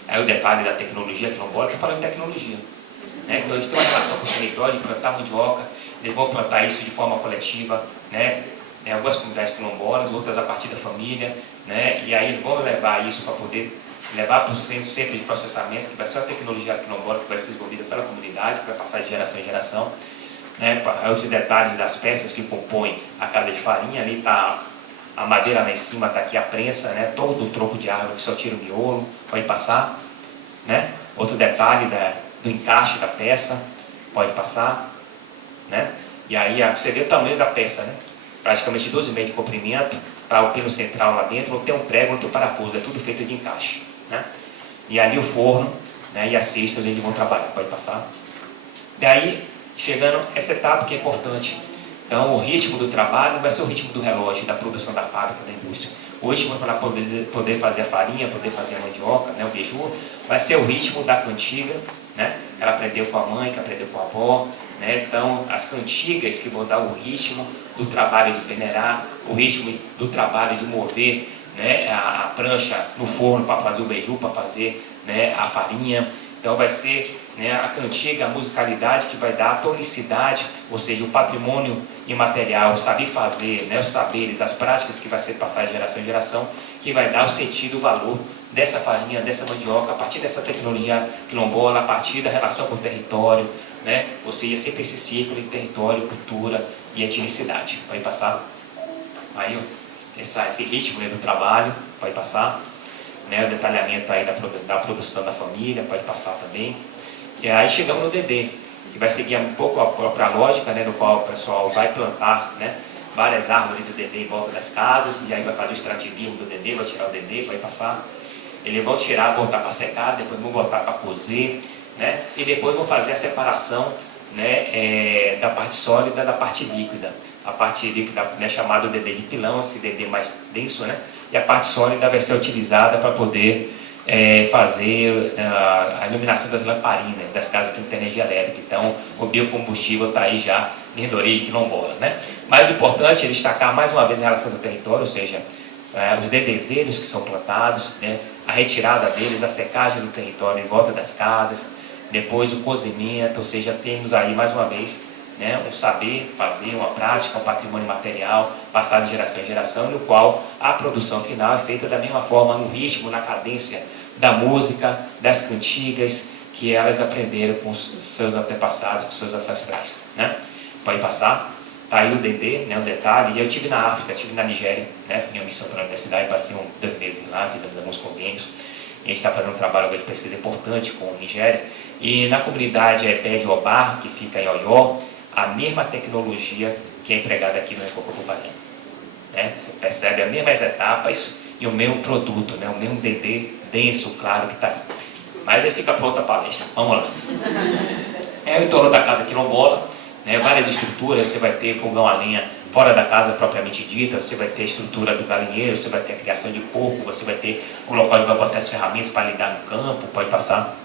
Aí o detalhe da tecnologia quilombola, estou falando de tecnologia. Né? Então eles têm uma relação com o território de plantar mandioca, eles vão plantar isso de forma coletiva, né? Em algumas comunidades quilombolas, outras a partir da família, né? E aí eles vão levar isso para poder levar para o centro de processamento, que vai ser uma tecnologia quilombola que vai ser desenvolvida pela comunidade, que vai passar de geração em geração. Né? Outros detalhes das peças que compõem a casa de farinha, ali está a madeira lá em cima, está aqui a prensa, né? Todo o tronco de árvore que só tira o miolo, pode passar. Né? Outro detalhe do encaixe da peça, pode passar. Né? E aí você vê o tamanho da peça, né? Praticamente 12 metros de comprimento, tá, o pino central lá dentro, não tem um prego, não tem um parafuso, é tudo feito de encaixe. Né? E ali o forno, né, e a cesta eles vão trabalhar, pode passar. Daí, chegando essa etapa que é importante. Então, o ritmo do trabalho vai ser o ritmo do relógio, da produção da fábrica, da indústria. O ritmo para poder fazer a farinha, poder fazer a mandioca, né, o beiju, vai ser o ritmo da cantiga, né? Ela aprendeu com a mãe, que aprendeu com a avó, né? Então, as cantigas que vão dar o ritmo do trabalho de peneirar, o ritmo do trabalho de mover, né, a prancha no forno para fazer o beiju, para fazer, né, a farinha. Então, vai ser, né, a cantiga, a musicalidade que vai dar a tonicidade, ou seja, o patrimônio imaterial, o saber fazer, né, os saberes, as práticas que vai ser passado de geração em geração, que vai dar o sentido, o valor dessa farinha, dessa mandioca, a partir dessa tecnologia quilombola, a partir da relação com o território, né? Ou seja, sempre esse ciclo de território, cultura e etnicidade. Pode passar? Aí, esse ritmo, né, do trabalho, pode passar. Né, o detalhamento aí da produção da família, pode passar também. E aí chegamos no DD, que vai seguir um pouco a própria lógica, né, no qual o pessoal vai plantar, né, várias árvores do Dedê em volta das casas, e aí vai fazer o extrativismo do Dedê, vai tirar o Dedê, vai passar. Eles vão tirar, botar para secar, depois vão botar para cozer, né? E depois vão fazer a separação, né, da parte sólida da parte líquida. A parte líquida é chamada Dedê de pilão, esse Dedê mais denso, né? E a parte sólida vai ser utilizada para poder fazer a iluminação das lamparinas, das casas que não tem energia elétrica. Então, o biocombustível está aí já de origem quilombola, né? Mas o importante é destacar mais uma vez em relação ao território, ou seja, os dedezeiros que são plantados, né? A retirada deles, a secagem do território em volta das casas, depois o cozimento, ou seja, temos aí mais uma vez, né, um saber fazer, uma prática, um patrimônio material passado de geração em geração, no qual a produção final é feita da mesma forma, no ritmo, na cadência da música, das cantigas que elas aprenderam com os seus antepassados, com os seus ancestrais, né? Pode passar. Está aí o Dedê, né, um detalhe. E eu estive na África, estive na Nigéria, né, minha missão para a universidade, passei 2 meses lá, fizemos alguns convênios. A gente está fazendo um trabalho agora de pesquisa importante com a Nigéria. E na comunidade Pé de Obar, que fica em Oyó, a mesma tecnologia que é empregada aqui no Ecococuparé. Né? Você percebe as mesmas etapas e o mesmo produto, né, o mesmo Dedê denso, claro que está aí. Mas aí fica para outra palestra. Vamos lá. É o entorno da casa quilombola. Né, várias estruturas, você vai ter fogão a lenha fora da casa propriamente dita, você vai ter a estrutura do galinheiro, você vai ter a criação de porco, você vai ter um local onde vai botar as ferramentas para lidar no campo, pode passar.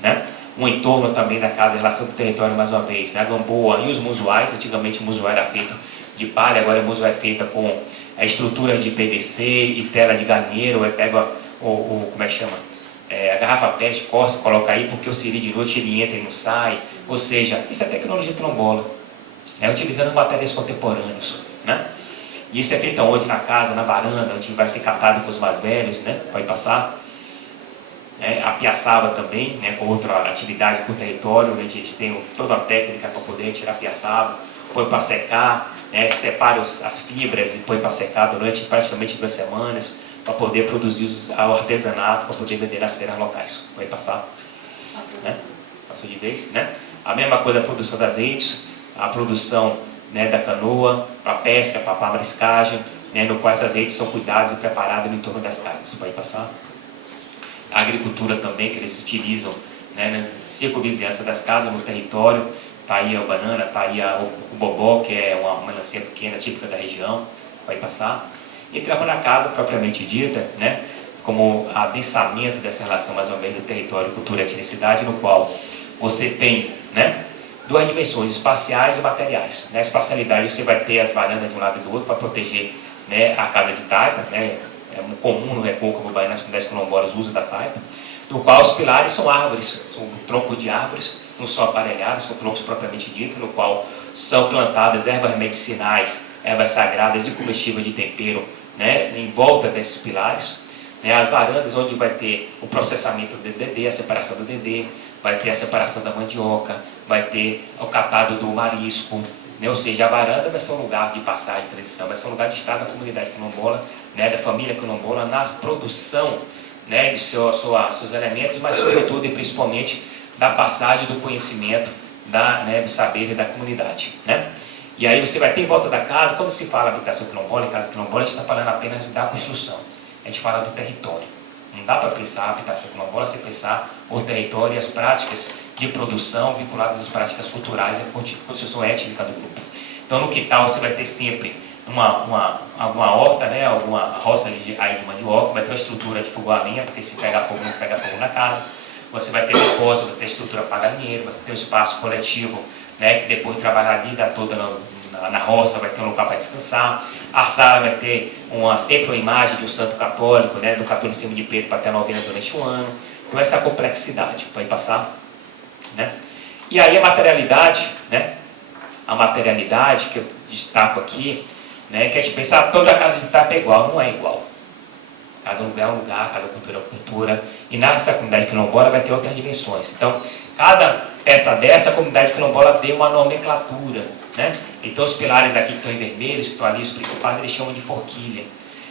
Né? Um entorno também da casa em relação ao território mais uma vez, né? A gamboa e os musuais, antigamente o musuá era feito de palha, agora o musuá é feita com a estrutura de PVC e tela de galinheiro, aí pega como é que chama? A garrafa PET, corta, coloca aí, porque o siri de noite ele entra e não sai. Ou seja, isso é tecnologia quilombola, né? Utilizando materiais contemporâneos, né? E isso é feito onde? Na casa, na varanda, onde vai ser catado com os mais velhos, né? Pode passar. A piaçava também, né? Com outra atividade com o território, onde eles têm toda a técnica para poder tirar a piaçava, põe para secar, né? Separa as fibras e põe para secar durante praticamente 2 semanas, para poder produzir o artesanato, para poder vender nas feiras locais. Pode passar. Né? Passou de vez, né? A mesma coisa a produção das azeites, a produção, né, da canoa, para pesca, para mariscagem, né, no qual essas azeites são cuidadas e preparadas no entorno das casas. Pode passar. A agricultura também, que eles utilizam, né, na circunvizinhança das casas, no território. Está aí a banana, está aí o bobó, que é uma melancia pequena, típica da região. Pode passar. Entramos na casa propriamente dita, né, como adensamento dessa relação mais uma vez do território, cultura e etnicidade, no qual você tem, né, 2 dimensões, espaciais e materiais. Na espacialidade você vai ter as varandas de um lado e do outro para proteger, né, a casa de taipa, né, é comum no recôncavo baiano nas comunidades quilombolas o uso da taipa, no qual os pilares são árvores, são troncos de árvores, não são aparelhados, são troncos propriamente ditos, no qual são plantadas ervas medicinais, ervas sagradas e comestíveis de tempero, né, em volta desses pilares, né, as varandas onde vai ter o processamento do Dedê, a separação do Dedê, vai ter a separação da mandioca, vai ter o catado do marisco, né, ou seja, a varanda vai ser um lugar de passagem, de transição, vai ser um lugar de estar da comunidade quilombola, né, da família quilombola, na produção, né, de seus elementos, mas sobretudo e principalmente da passagem do conhecimento, né, do saber e da comunidade. Né? E aí você vai ter em volta da casa, quando se fala habitação quilombola, em casa quilombola, a gente está falando apenas da construção. A gente fala do território. Não dá para pensar a habitação quilombola sem pensar o território e as práticas de produção vinculadas às práticas culturais e à construção étnica do grupo. Então, no quintal, você vai ter sempre alguma horta, né, alguma roça de mandioca, vai ter uma estrutura de fogão a lenha, porque se pegar fogo, não pega fogo na casa. Você vai ter depósito, vai ter estrutura para galinheiro, você tem um espaço coletivo, né, que depois de trabalhar a vida toda na roça, vai ter um local para descansar. A sala vai ter sempre uma imagem de um santo católico, né, do catolicismo de preto para ter a novena durante o ano. Então essa complexidade, pode passar. Né? E aí a materialidade, né, a materialidade que eu destaco aqui, né, que a gente pensa, toda a casa de taipa é igual, não é igual. Cada lugar é um lugar, cada cultura é uma cultura. E nessa comunidade quilombola vai ter outras dimensões. Então, cada peça dessa, a comunidade quilombola deu uma nomenclatura. Né? Então, os pilares aqui que estão em vermelho, que estão ali, os principais, eles chamam de forquilha.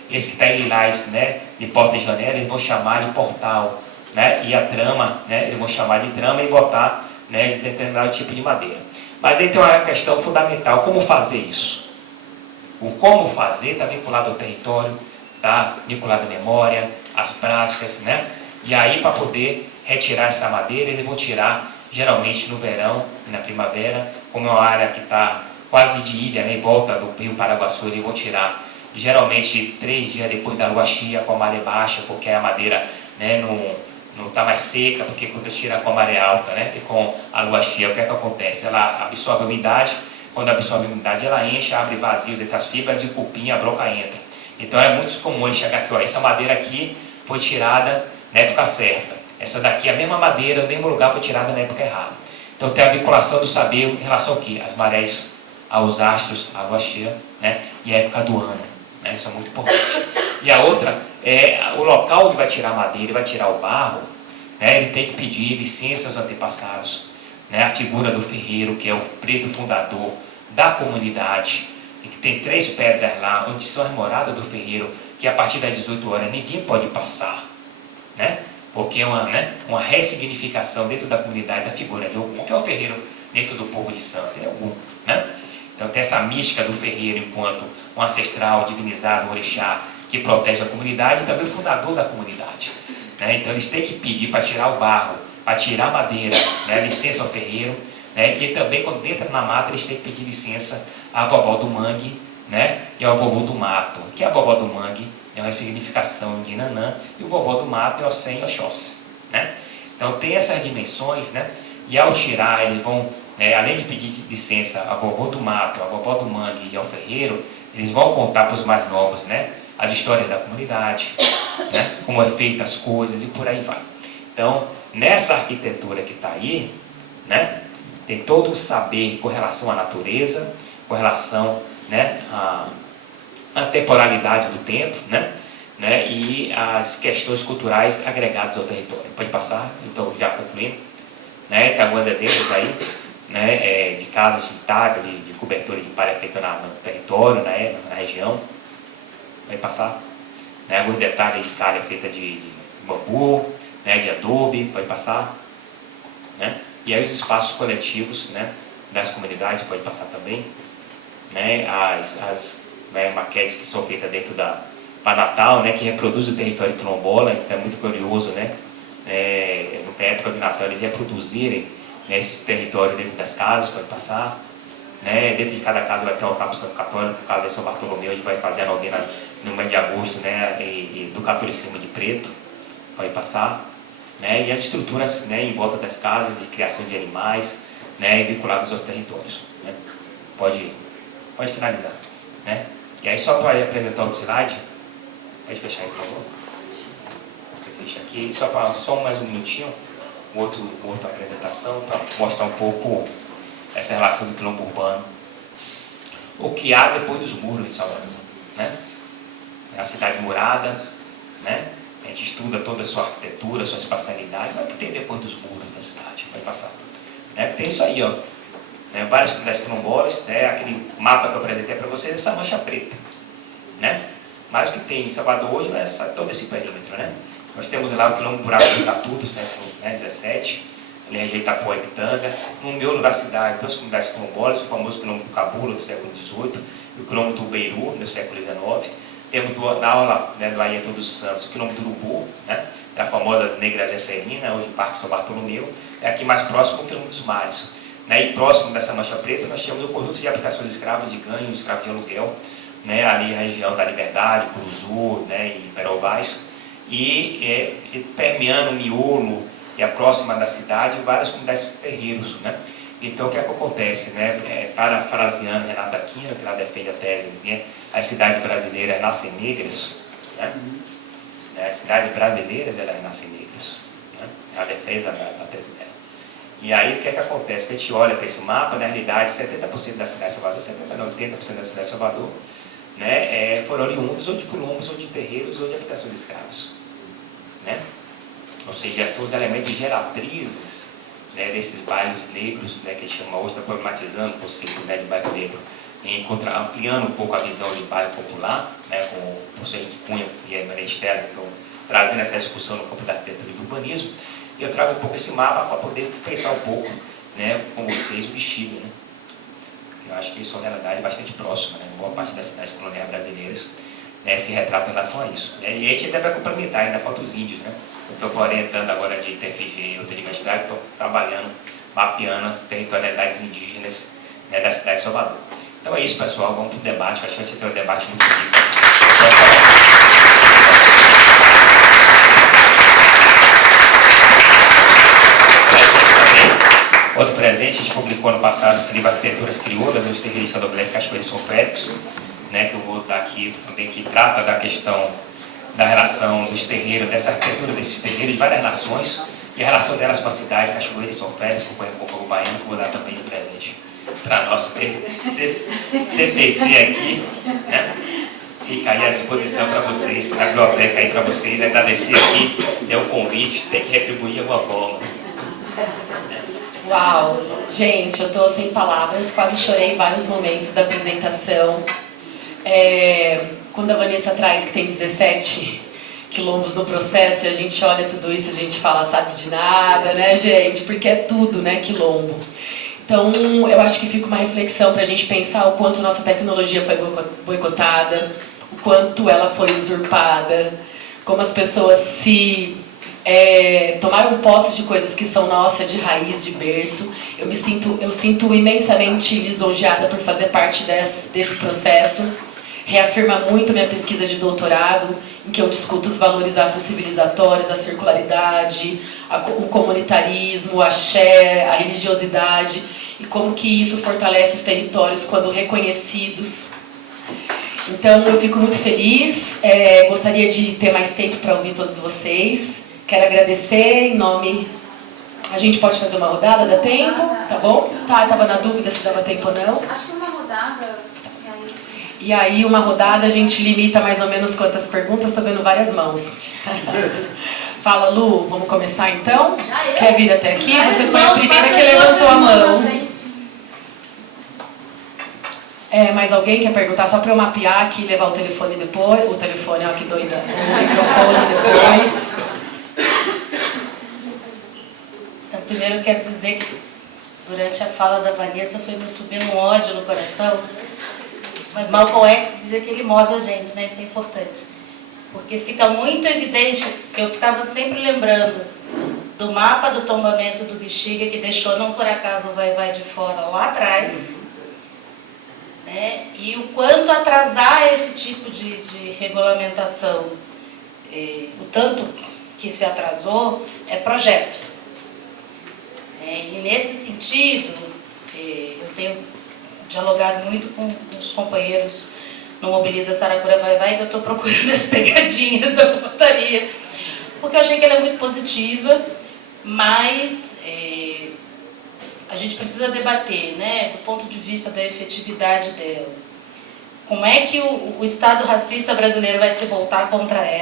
Esse que está em lilás, né, de porta e janela, eles vão chamar de portal. Né? E a trama, né, eles vão chamar de trama e botar, né, de determinado tipo de madeira. Mas aí tem uma questão fundamental, como fazer isso? O como fazer está vinculado ao território, está vinculado à memória, às práticas, né? E aí, para poder retirar essa madeira, eles vão tirar geralmente no verão, na primavera, como é uma área que está quase de ilha, né, em volta do rio Paraguaçu, eles vão tirar geralmente 3 dias depois da lua cheia, com a maré baixa, porque a madeira, né, não está mais seca, porque quando tira com a maré alta, né, e com a lua cheia, o que é que acontece? Ela absorve a umidade, quando absorve a umidade ela enche, abre vazios entre as fibras e o cupim, a broca entra. Então é muito comum ele chegar aqui, ó, essa madeira aqui foi tirada na época certa, essa daqui, a mesma madeira, no mesmo lugar, foi tirada na época errada. Então tem a vinculação do saber em relação ao quê? As marés, aos astros, a lua cheia, né, e a época do ano. Né, isso é muito importante. E a outra é o local onde vai tirar a madeira, vai tirar o barro, né, ele tem que pedir licença aos antepassados, né, a figura do ferreiro, que é o preto fundador da comunidade, e que tem 3 pedras lá, onde são as moradas do ferreiro, que a partir das 18 horas ninguém pode passar, né, porque é uma ressignificação dentro da comunidade da figura de Ogum, que é o ferreiro dentro do povo de Santo, é Ogum, né? Então tem essa mística do ferreiro enquanto um ancestral divinizado, um orixá, que protege a comunidade e também o fundador da comunidade. Né? Então eles têm que pedir para tirar o barro, para tirar a madeira, né? Licença ao ferreiro, né? E também quando entra na mata eles têm que pedir licença à vovó do mangue, né? E ao vovô do mato, que a vovó do mangue é uma significação de Nanã e o vovó do mato é Ossém e Oxóssi. Né? Então tem essas dimensões, né? E ao tirar eles vão, além de pedir licença à vovó do mato, à vovó do mangue e ao ferreiro, eles vão contar para os mais novos, né, as histórias da comunidade, né, como é feita as coisas e por aí vai. Então, nessa arquitetura que está aí, né, tem todo o saber com relação à natureza, com relação, né, à temporalidade do tempo, né, e as questões culturais agregadas ao território. Pode passar, então, já concluindo. Né, tem alguns exemplos aí, né, de casas de estádio, de cobertura de palha feita no território, na região. Vai passar. Né, alguns detalhes de calha feita de bambu, né, de adobe, pode passar. Né, e aí os espaços coletivos, né, das comunidades, pode passar também. Né, as maquetes que são feitas dentro da Natal, né, que reproduz o território quilombola, então é muito curioso, né, na época do Natal eles reproduzirem, né, esse território dentro das casas, pode passar. Né, dentro de cada casa vai ter um cabo santo católico, no caso de São Bartolomeu, a gente vai fazer a novena no mês de agosto, né, e do catolicismo de preto, pode passar. Né, e as estruturas, né, em volta das casas de criação de animais, né, vinculadas aos territórios. Né. Pode finalizar. Né. E aí só para apresentar o slide, pode fechar aí, por favor. Você fecha aqui, só mais um minutinho, outra apresentação, para mostrar um pouco essa relação do quilombo urbano. O que há depois dos muros de Salvador. Né? É uma cidade murada, né? A gente estuda toda a sua arquitetura, a sua espacialidade, mas o que tem depois dos muros da cidade? Vai passar. Né? Tem isso aí, ó. Né? Várias comunidades quilombolas, né? Aquele mapa que eu apresentei para vocês, essa mancha preta. Né? Mas o que tem em Salvador hoje é todo esse perímetro. Né? Nós temos lá o quilombo buraco do Tatu, do século XVII, ali região Itapuã e Pitanga. No miolo da cidade, duas comunidades quilombolas, o famoso quilombo do Cabula, do século XVIII, e o quilombo do Beiru, do século XIX. Temos na aula, né, do Aie Todos os Santos, o quilombo do Urubu, né, da famosa Negra Zeferina, hoje o Parque São Bartolomeu. É aqui mais próximo o quilombo dos Mares. Né, e próximo dessa mancha preta, nós temos o conjunto de habitações escravas de ganho, escravos de aluguel, né, ali a região da Liberdade, Curuzu, né, e Perobás. E permeando o miolo e a próxima da cidade, várias comunidades terreiros. Né? Então, o que é que acontece? Né? Parafraseando Renata Aquino, que ela defende a tese, né? As cidades brasileiras nascem negras. Né? As cidades brasileiras, elas nascem negras. Né? Ela defende a tese dela. E aí, o que é que acontece? Quando a gente olha para esse mapa, na realidade, 70% da cidade de Salvador, 80% da cidade de Salvador, né, foram oriundos ou de quilombos, ou de terreiros, ou de habitações de escravos. Né? Ou seja, são os elementos geratrizes, né, desses bairros negros, né, que a gente chama hoje, está problematizando o conceito, né, de bairro negro, ampliando um pouco a visão de bairro popular, né, com o professor Henrique Cunha e a Maria Estela, então, trazendo essa discussão no campo da arquitetura e do urbanismo. E eu trago um pouco esse mapa para poder pensar um pouco, né, com vocês o Bexiga. Né? Eu acho que isso é uma realidade bastante próxima, né? Boa parte das cidades coloniais brasileiras, né, se retrata em relação a isso. Né? E a gente até vai complementar, ainda falta os índios, né? Eu estou orientando agora de ITFG e outra universidade, estou trabalhando, mapeando as territorialidades indígenas, né, da cidade de Salvador. Então é isso, pessoal, vamos para o debate, acho que vai ter um debate muito rico. Outro presente, a gente publicou no passado esse livro Arquiteturas Crioulas, dos terreiros de Candomblé e Cachoeira São Félix, né, que eu vou dar aqui também, que trata da questão da relação dos terreiros, dessa arquitetura desses terreiros, de várias relações, e a relação delas com a cidade, Cachoeira e São Félix, com o povo baiano, que eu vou dar também de presente para nosso CPC aqui, né? Fica aí à disposição para vocês, para a biblioteca aí para vocês, agradecer aqui, deu um convite, tem que retribuir de alguma forma. Uau! Gente, eu tô sem palavras, quase chorei em vários momentos da apresentação. Quando a Vanessa traz que tem 17 quilombos no processo e a gente olha tudo isso, a gente fala, sabe de nada, né, gente? Porque é tudo, né, quilombo. Então, eu acho que fica uma reflexão pra gente pensar o quanto nossa tecnologia foi boicotada, o quanto ela foi usurpada, como as pessoas se... tomaram posse de coisas que são nossas, de raiz, de berço. Eu sinto imensamente lisonjeada por fazer parte desse processo. Reafirma muito minha pesquisa de doutorado, em que eu discuto os valores afro-civilizatórios, a circularidade, o comunitarismo, o axé, a religiosidade, e como que isso fortalece os territórios quando reconhecidos. Então, eu fico muito feliz, gostaria de ter mais tempo para ouvir todos vocês. Quero agradecer em nome... A gente pode fazer uma rodada, dá tempo? Tá bom? Tá, eu tava na dúvida se dava tempo ou não. Acho que uma rodada... E aí, uma rodada, a gente limita mais ou menos quantas perguntas, tô vendo várias mãos. Fala, Lu, vamos começar então? Quer vir até aqui? Você foi a primeira que levantou a mão. Mais alguém quer perguntar? Só para eu mapear aqui e levar o telefone depois. O telefone, ó, que doida. O microfone depois. Então, primeiro eu quero dizer que durante a fala da Vanessa foi me subindo um ódio no coração, mas Malcolm X dizia que ele move a gente, né? Isso é importante. Porque fica muito evidente, eu ficava sempre lembrando do mapa do tombamento do Bexiga, que deixou não por acaso o vai-vai de fora lá atrás, né? E o quanto atrasar esse tipo de regulamentação, o tanto que se atrasou, é projeto. E nesse sentido, eu tenho dialogado muito com os companheiros no Mobiliza Saracura Vai-Vai, que eu estou procurando as pegadinhas da portaria, porque eu achei que ela é muito positiva, mas a gente precisa debater, né, do ponto de vista da efetividade dela. Como é que o Estado racista brasileiro vai se voltar contra ela?